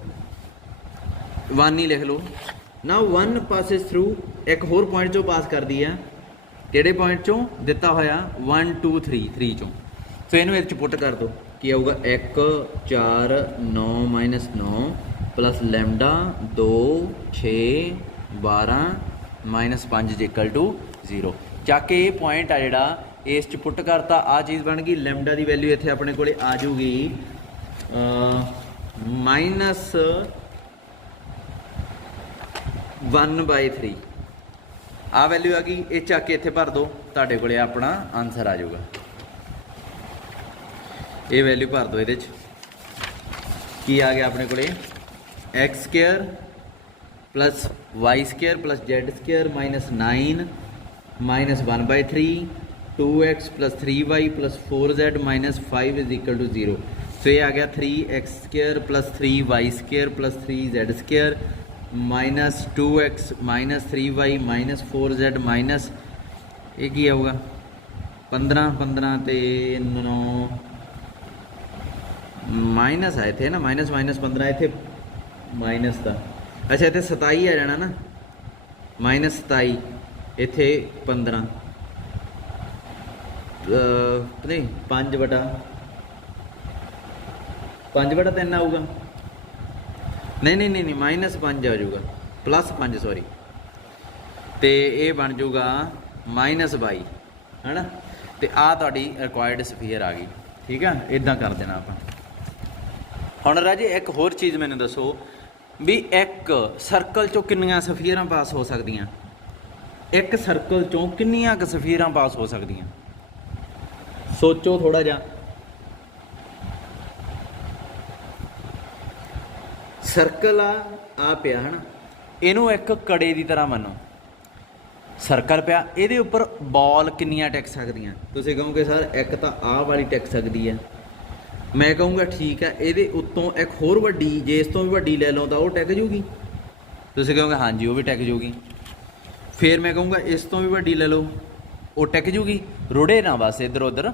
1 ਹੀ ਲਿਖ ਲਓ। ਨਾਓ 1 ਪਾਸਿਸ ਥਰੂ ਇੱਕ ਹੋਰ ਪੁਆਇੰਟ ਚੋਂ ਪਾਸ ਕਰਦੀ ਆ। ਕਿਹੜੇ ਪੁਆਇੰਟ ਚੋਂ? ਦਿੱਤਾ ਹੋਇਆ 1 2 3 ਚੋਂ। ਸੋ ਇਹਨੂੰ ਇਹਦੇ 'ਚ ਪੁੱਟ ਕਰ ਦਿਓ। ਕੀ ਆਊਗਾ? 1 4 9 - 9 प्लस लैम्डा 2 6 12 -5 = 0। ਚੱਕ ਇਹ ਪੁਆਇੰਟ ਆ ਜਿਹੜਾ ਇਸ 'ਚ ਪੁੱਟ ਕਰਤਾ, ਆ ਚੀਜ਼ ਬਣ ਗਈ। ਲੈਮਡਾ ਦੀ ਵੈਲਿਊ ਇੱਥੇ ਆਪਣੇ ਕੋਲੇ ਆ ਜੂਗੀ -1/3। ਆ ਵੈਲਿਊ ਆ ਗਈ, ਇਹ ਚੱਕ ਕੇ ਇੱਥੇ ਭਰ ਦਿਓ, ਤੁਹਾਡੇ ਕੋਲੇ ਆਪਣਾ ਆਨਸਰ ਆ ਜਾਊਗਾ। ਇਹ ਵੈਲਿਊ ਭਰ ਦਿਓ ਇਹਦੇ 'ਚ। ਕੀ ਆ ਗਿਆ ਆਪਣੇ ਕੋਲੇ? x² + y² + z² - 9 -1/3 2x + 3y + 4z - 5 = 0। ਸੋ ਇਹ ਆ ਗਿਆ 3x² + 3y² + 3z² -2x -3y -4z minus ये की आऊगा 15 15 ते 9 माइनस आए थे ना माइनस माइनस 15 इतने माइनस था अच्छा इतने 27 आ जाना ना -27 इतने 15 नहीं 5 बटा 3 आऊगा नहीं नहीं नहीं -5 आ जाऊगा +5 सॉरी तो ये बन जाऊगा -22 है ना तो आ तुहाडी रिक्वायर्ड स्फीयर आ गई ठीक है इदां कर देना आप हुण राजे एक होर चीज़ मैनूं दसो भी एक सर्कल चों किन्नियां स्फीयरां पास हो सकदियां एक सर्कल चों किन्नियां क स्फीयरां पास हो सकदियां सोचो थोड़ा जा सर्कल आ पिया है ना इनू एक कड़े की तरह मनो सर्कल पिया ये उपर बॉल किन्नियां टिक सकदियां तुसीं कहोगे सर एक तो आ वाली टिक सकती है मैं कहूँगा ठीक है ये उत्तों एक होर वड्डी जे इस तो भी वड्डी ले लो तो वो टिक जूगी तुसीं कहोगे हाँ जी वो भी टिक जूगी फिर मैं कहूँगा इस तो भी वड्डी ले लो वो टिक जूगी रुड़े ना बस इधर उधर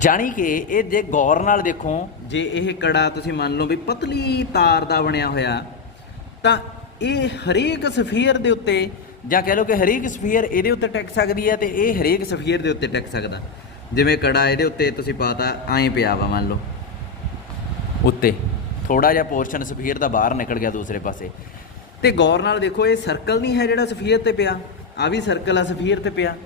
जानी कि ये जे गौर नाल देखो जे ये कड़ा तुसीं मान लो भी पतली तार दा बनिया होया तां ये हरेक स्फीयर दे उत्ते जां कह लो कि हरेक स्फीयर इहदे उत्ते टिक सकदी है तो ये हरेक स्फीयर दे उत्ते टिक सकदा जिवें कड़ा इहदे उत्ते तुसीं पाता ऐं पिया वा मान लो उत्ते थोड़ा जिहा पोर्शन स्फीयर दा बाहर निकल गया दूसरे पासे तो गौर नाल देखो ये सर्कल नहीं है जिहड़ा स्फीयर ते पिया आ भी सर्कल आ स्फीयर ते पिया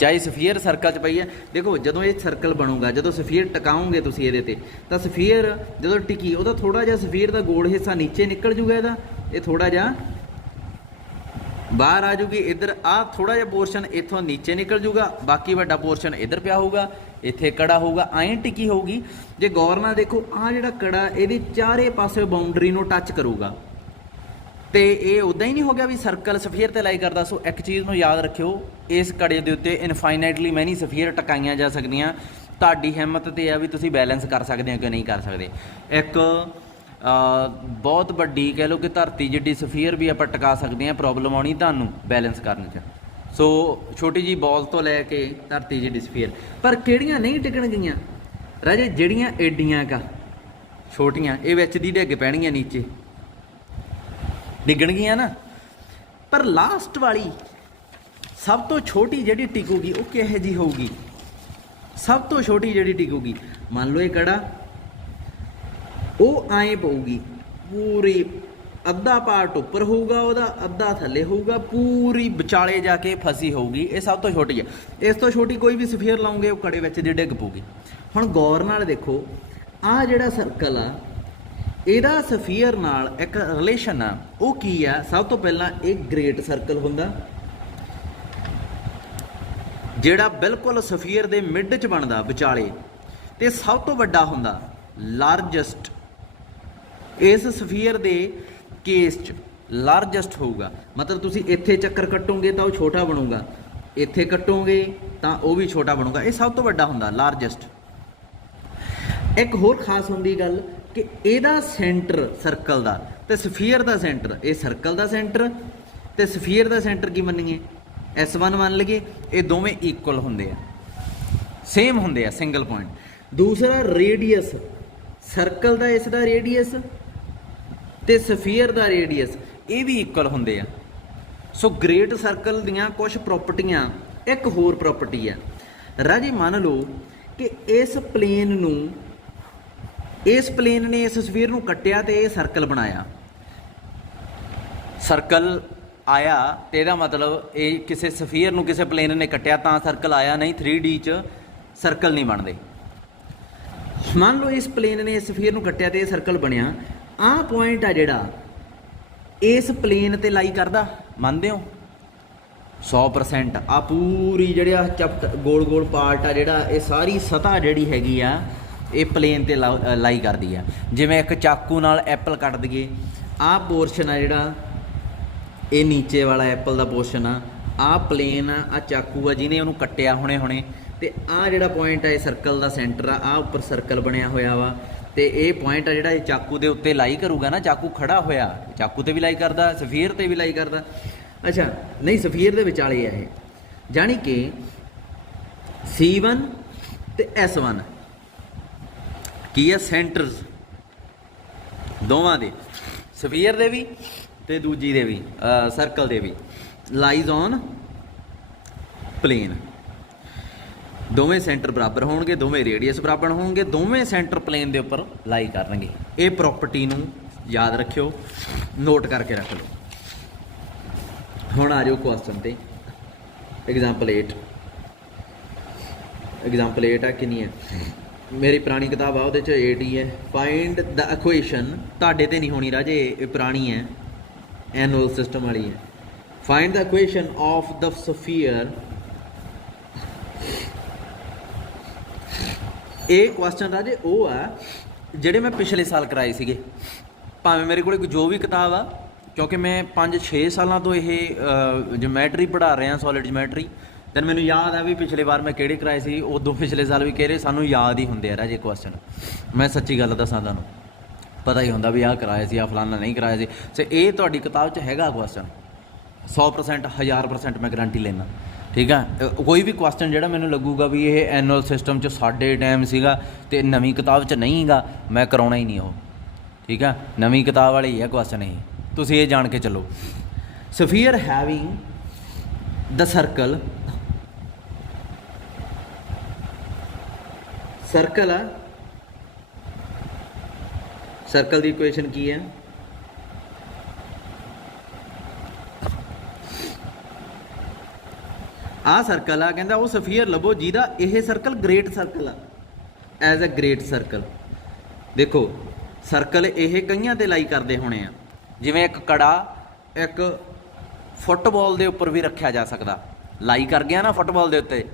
चाहे स्फीयर सर्कल च पई है देखो जो ये सर्कल बनूगा जो स्फीयर टकाओगे तुम ये तो स्फीयर जो टिकी वह थोड़ा जहा स्फीयर का गोल हिस्सा नीचे निकल जूगा ये थोड़ा जहा बाहर आ जूगी इधर आ थोड़ा जहा पोर्शन इतों नीचे निकल जूगा बाकी वड्डा पोर्शन इधर पिया होगा इत्थे कड़ा होगा ऐं टिकी होगी जे गौर नाल देखो आ जिहड़ा कड़ा ये चारे पासे बाउंडरी नूं टच करूगा तो ये उदा ही नहीं हो गया भी सर्कल स्फीयर ते लाई करदा सो एक चीज़ में याद रखियो इस कड़े के उत्ते इनफाइनाइटली मैनी स्फीयर टकाइयां जा सकदियां तुहाडी हिम्मत ते है भी तुसीं बैलेंस कर सकते हो कि नहीं कर सकते एक बहुत वड्डी कह लो कि धरती जिड्डी स्फीयर भी आपां टका सकते हैं प्रॉब्लम आनी तुहानूं बैलेंस करने च सो छोटी जी बॉल तो लैके धरती जिड्डी स्फीयर पर किहड़ियां नहीं टिकण गईयां राजे जिहड़ियां एडियां का छोटियां ये विच दी डिग पैणगीआं नीचे डिगणगियां ना पर लास्ट वाली सब तो छोटी जिहड़ी टिकूगी वो किहो जी होगी सब तो छोटी जिहड़ी टिकूगी मान लो ये कड़ा वो आए पऊगी पूरी अद्धा पार्ट उपर होगा वह अद्धा थले होगा पूरी विचाले जाके फसी होगी ये सब तो छोटी है इस तो छोटी कोई भी स्फीयर लाओगे वो कड़े विच दी डिग पऊगी हुण गौर नाल देखो आ जिहड़ा सर्कल आ ਇਹਦਾ ਸਫੀਅਰ ਨਾਲ ਇੱਕ ਰਿਲੇਸ਼ਨ ਆ ਉਹ ਕੀ ਆ ਸਭ ਤੋਂ ਪਹਿਲਾਂ ਇਹ ਗ੍ਰੇਟ ਸਰਕਲ ਹੁੰਦਾ ਜਿਹੜਾ ਬਿਲਕੁਲ ਸਫੀਅਰ ਦੇ ਮਿਡ 'ਚ ਬਣਦਾ ਵਿਚਾਲੇ ਤੇ ਸਭ ਤੋਂ ਵੱਡਾ ਹੁੰਦਾ ਲਾਰਜੈਸਟ ਇਸ ਸਫੀਅਰ ਦੇ ਕੇਸ 'ਚ ਲਾਰਜੈਸਟ ਹੋਊਗਾ ਮਤਲਬ ਤੁਸੀਂ ਇੱਥੇ ਚੱਕਰ ਕੱਟੋਗੇ ਤਾਂ ਉਹ ਛੋਟਾ ਬਣੂਗਾ ਇੱਥੇ ਕੱਟੋਗੇ ਤਾਂ ਉਹ ਵੀ ਛੋਟਾ ਬਣੂਗਾ ਇਹ ਸਭ ਤੋਂ ਵੱਡਾ ਹੁੰਦਾ ਲਾਰਜੈਸਟ ਇੱਕ ਹੋਰ ਖਾਸ ਹੁੰਦੀ ਗੱਲ कि ਇਹਦਾ सेंटर सर्कल का तो स्फीयर का सेंटर ये सर्कल का सेंटर तो स्फीयर का सेंटर की मनीए S1 मान लीए ये दोवें इक्वल होंगे सेम होंगे सिंगल पॉइंट दूसरा रेडियस सर्कल का इसका रेडियस तो स्फीयर का रेडियस ये भी इक्वल होंगे सो ग्रेट सर्कल दियां कुछ प्रॉपर्टियां एक होर प्रॉपर्टी है राजी मान लो कि इस प्लेन नूं इस प्लेन ने इस स्फीयर नूं कट्टिया तो यह सर्कल बनाया सर्कल आया तो यदा मतलब ये किसी स्फीयर नूं किसी प्लेन ने कट्टिया तो सर्कल आया नहीं 3D च सर्कल नहीं बनते मान लो इस प्लेन ने इस स्फीयर नूं कट्टिया तो यह सर्कल बनया आ पॉइंट आ जिहड़ा इस प्लेन ते लाई करदा मानते हो 100% आ पूरी जिहड़ा चप गोल गोल पार्ट आ जिहड़ा ये सारी सतह जिहड़ी हैगी आ ये प्लेन ते लाई कर दी है जिवें एक चाकू नाल एप्पल कट दईए आ पोर्शन आ जिहड़ा ये नीचे वाला एप्पल का पोर्शन आ प्लेन आ चाकू आ जिन्हें उन्होंने कट्टिया हुणे हुणे ते आ जिहड़ा पॉइंट है सर्कल का सेंटर आ उपर सर्कल बनया होया वा ਤੇ ਇਹ ਪੁਆਇੰਟ ਆ ਜਿਹੜਾ ਇਹ ਚਾਕੂ ਦੇ ਉੱਤੇ ਲਾਈ ਕਰੂਗਾ ਨਾ, ਚਾਕੂ ਖੜਾ ਹੋਇਆ ਚਾਕੂ ਤੇ ਵੀ ਲਾਈ ਕਰਦਾ, ਸਫੀਅਰ ਤੇ ਵੀ ਲਾਈ ਕਰਦਾ। ਅੱਛਾ ਨਹੀਂ, ਸਫੀਅਰ ਦੇ ਵਿਚਾਲੇ ਆ ਇਹ, ਜਾਣੀ ਕਿ C1 ਤੇ S1 ਕੀ ਆ, ਸੈਂਟਰਸ ਦੋਵਾਂ ਦੇ, ਸਫੀਅਰ ਦੇ ਵੀ ਤੇ ਦੂਜੀ ਦੇ ਵੀ, ਸਰਕਲ ਦੇ ਵੀ, ਲਾਈਜ਼ ਔਨ ਪਲੇਨ। ਦੋਵੇਂ ਸੈਂਟਰ ਬਰਾਬਰ ਹੋਣਗੇ, ਦੋਵੇਂ ਰੇਡੀਅਸ ਬਰਾਬਰ ਹੋਣਗੇ, ਦੋਵੇਂ ਸੈਂਟਰ ਪਲੇਨ ਦੇ ਉੱਪਰ ਲਾਈ ਕਰਨਗੇ। ਇਹ ਪ੍ਰੋਪਰਟੀ ਨੂੰ ਯਾਦ ਰੱਖਿਓ, ਨੋਟ ਕਰਕੇ ਰੱਖ ਲਓ। ਹੁਣ ਆ ਜਾਓ ਕੁਐਸਚਨ ਤੇ। ਐਗਜ਼ਾਮਪਲ 8 ਆ, ਕਿੰਨੀ ਹੈ ਮੇਰੀ ਪੁਰਾਣੀ ਕਿਤਾਬ ਆ, ਉਹਦੇ 'ਚ 8 ਹੀ ਹੈ। ਫਾਈਂਡ ਦ ਇਕੁਏਸ਼ਨ, ਤੁਹਾਡੇ ਤੇ ਨਹੀਂ ਹੋਣੀ ਰਾਜੇ, ਇਹ ਪੁਰਾਣੀ ਹੈ, ਐਨੂਅਲ ਸਿਸਟਮ ਵਾਲੀ ਹੈ। Find the equation of the sphere. ਇਹ ਕੁਐਸਚਨ ਰਾਜੇ ਉਹ ਆ ਜਿਹੜੇ ਮੈਂ ਪਿਛਲੇ ਸਾਲ ਕਰਾਏ ਸੀਗੇ, ਭਾਵੇਂ ਮੇਰੇ ਕੋਲ ਜੋ ਵੀ ਕਿਤਾਬ ਆ, ਕਿਉਂਕਿ ਮੈਂ 5-6 ਸਾਲਾਂ ਤੋਂ ਇਹ ਜਿਓਮੈਟਰੀ ਪੜ੍ਹਾ ਰਿਹਾ, ਸੋਲਿਡ ਜਿਓਮੈਟਰੀ। ਤੇ ਮੈਨੂੰ ਯਾਦ ਆ ਵੀ ਪਿਛਲੇ ਵਾਰ ਮੈਂ ਕਿਹੜੇ ਕਰਾਏ ਸੀ, ਉਦੋਂ ਪਿਛਲੇ ਸਾਲ ਵੀ ਕਿਹੜੇ, ਸਾਨੂੰ ਯਾਦ ਹੀ ਹੁੰਦੇ ਆ ਰਾਜੇ ਕੁਐਸਚਨ। ਮੈਂ ਸੱਚੀ ਗੱਲ ਦੱਸਾਂ ਤੁਹਾਨੂੰ, ਪਤਾ ਹੀ ਹੁੰਦਾ ਵੀ ਆਹ ਕਰਾਇਆ ਸੀ, ਆਹ ਫਲਾਨਾ ਨਹੀਂ ਕਰਾਇਆ ਸੀ। ਤੇ ਇਹ ਤੁਹਾਡੀ ਕਿਤਾਬ 'ਚ ਹੈਗਾ ਕੁਐਸਚਨ 100%, 1000% ਮੈਂ ਗਰੰਟੀ ਲੈਂਦਾ, ਠੀਕ ਆ। ਕੋਈ ਵੀ ਕੁਐਸਚਨ ਜਿਹੜਾ ਮੈਨੂੰ ਲੱਗੂਗਾ ਵੀ ਇਹ ਐਨੂਅਲ ਸਿਸਟਮ 'ਚ ਸਾਡੇ ਟਾਈਮ ਸੀਗਾ ਤੇ ਨਵੀਂ ਕਿਤਾਬ 'ਚ ਨਹੀਂ ਗਾ, ਮੈਂ ਕਰਾਉਣਾ ਹੀ ਨਹੀਂ ਉਹ, ਠੀਕ ਆ। ਨਵੀਂ ਕਿਤਾਬ ਵਾਲੀ ਹੀ ਹੈ ਕੁਐਸਚਨ ਇਹ, ਤੁਸੀਂ ਇਹ ਜਾਣ ਕੇ ਚੱਲੋ। ਸਫੀਅਰ ਹੈਵਿੰਗ ਦ ਸਰਕਲ, ਸਰਕਲ ਆ, ਸਰਕਲ ਦੀ ਇਕੁਏਸ਼ਨ ਕੀ ਹੈ, ਆਹ ਸਰਕਲ ਆ, ਕਹਿੰਦਾ ਉਹ ਸਫੀਅਰ ਲੱਭੋ ਜਿਹਦਾ ਇਹ ਸਰਕਲ ਗ੍ਰੇਟ ਸਰਕਲ ਆ, ਐਜ਼ ਅ ਗ੍ਰੇਟ ਸਰਕਲ। ਦੇਖੋ ਸਰਕਲ ਇਹ ਕਈਆਂ ਤੇ ਲਾਈ ਕਰਦੇ ਹੋਣੇ ਆ, ਜਿਵੇਂ ਇੱਕ ਕੜਾ ਇੱਕ ਫੁੱਟਬਾਲ ਦੇ ਉੱਪਰ ਵੀ ਰੱਖਿਆ ਜਾ ਸਕਦਾ, ਲਾਈ ਕਰ ਗਿਆ ਨਾ ਫੁੱਟਬਾਲ ਦੇ ਉੱਤੇ,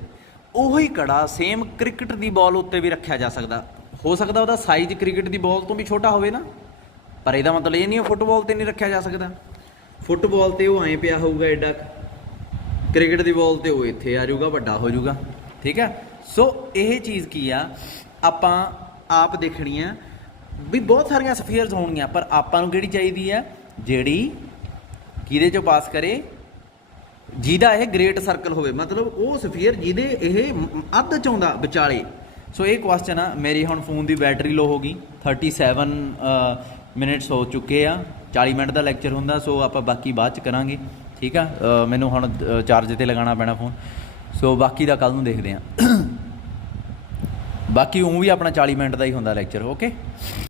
ਉਹੀ ਕੜਾ ਸੇਮ ਕ੍ਰਿਕਟ ਦੀ ਬਾਲ ਉੱਤੇ ਵੀ ਰੱਖਿਆ ਜਾ ਸਕਦਾ। ਹੋ ਸਕਦਾ ਉਹਦਾ ਸਾਈਜ਼ ਕ੍ਰਿਕਟ ਦੀ ਬਾਲ ਤੋਂ ਵੀ ਛੋਟਾ ਹੋਵੇ ਨਾ, ਪਰ ਇਹਦਾ ਮਤਲਬ ਇਹ ਨਹੀਂ ਉਹ ਫੁੱਟਬਾਲ ਤੇ ਨਹੀਂ ਰੱਖਿਆ ਜਾ ਸਕਦਾ। ਫੁੱਟਬਾਲ ਤੇ ਉਹ ਐਂ ਪਿਆ ਹੋਊਗਾ ਐਡਾ, ਕ੍ਰਿਕਟ ਦੀ ਬਾਲ ਤੇ ਉਹ ਇੱਥੇ ਆ ਜਾਊਗਾ, ਵੱਡਾ ਹੋ ਜਾਊਗਾ, ਠੀਕ ਹੈ। ਸੋ ਇਹ ਚੀਜ਼ ਕੀ ਆ, ਆਪਾਂ ਆਪ ਦੇਖਣੀ ਆ ਵੀ ਬਹੁਤ ਸਾਰੀਆਂ ਸਫੀਅਰਸ ਹੋਣਗੀਆਂ, ਪਰ ਆਪਾਂ ਨੂੰ ਕਿਹੜੀ ਚਾਹੀਦੀ ਆ, ਜਿਹੜੀ ਕਿਹਦੇ 'ਚੋਂ ਪਾਸ ਕਰੇ, ਜਿਹਦਾ ਇਹ ਗ੍ਰੇਟ ਸਰਕਲ ਹੋਵੇ, ਮਤਲਬ ਉਹ ਸਫੀਅਰ ਜਿਹਦੇ ਇਹ ਅੱਧ 'ਚ ਆਉਂਦਾ ਵਿਚਾਲੇ। ਸੋ ਇਹ ਕੁਐਸਚਨ ਆ। ਮੇਰੀ ਹੁਣ ਫੋਨ ਦੀ ਬੈਟਰੀ ਲੋ ਹੋ ਗਈ, 37 ਮਿੰਟਸ ਹੋ ਚੁੱਕੇ ਆ, 40 ਮਿੰਟ ਦਾ ਲੈਕਚਰ ਹੁੰਦਾ, ਸੋ ਆਪਾਂ ਬਾਕੀ ਬਾਅਦ 'ਚ ਕਰਾਂਗੇ, ਠੀਕ ਆ। ਮੈਨੂੰ ਹੁਣ ਚਾਰਜ 'ਤੇ ਲਗਾਉਣਾ ਪੈਣਾ ਫੋਨ, ਸੋ ਬਾਕੀ ਦਾ ਕੱਲ੍ਹ ਨੂੰ ਦੇਖਦੇ ਹਾਂ। ਬਾਕੀ ਉਹ ਵੀ ਆਪਣਾ 40 ਮਿੰਟ ਦਾ ਹੀ ਹੁੰਦਾ ਲੈਕਚਰ, ਓਕੇ।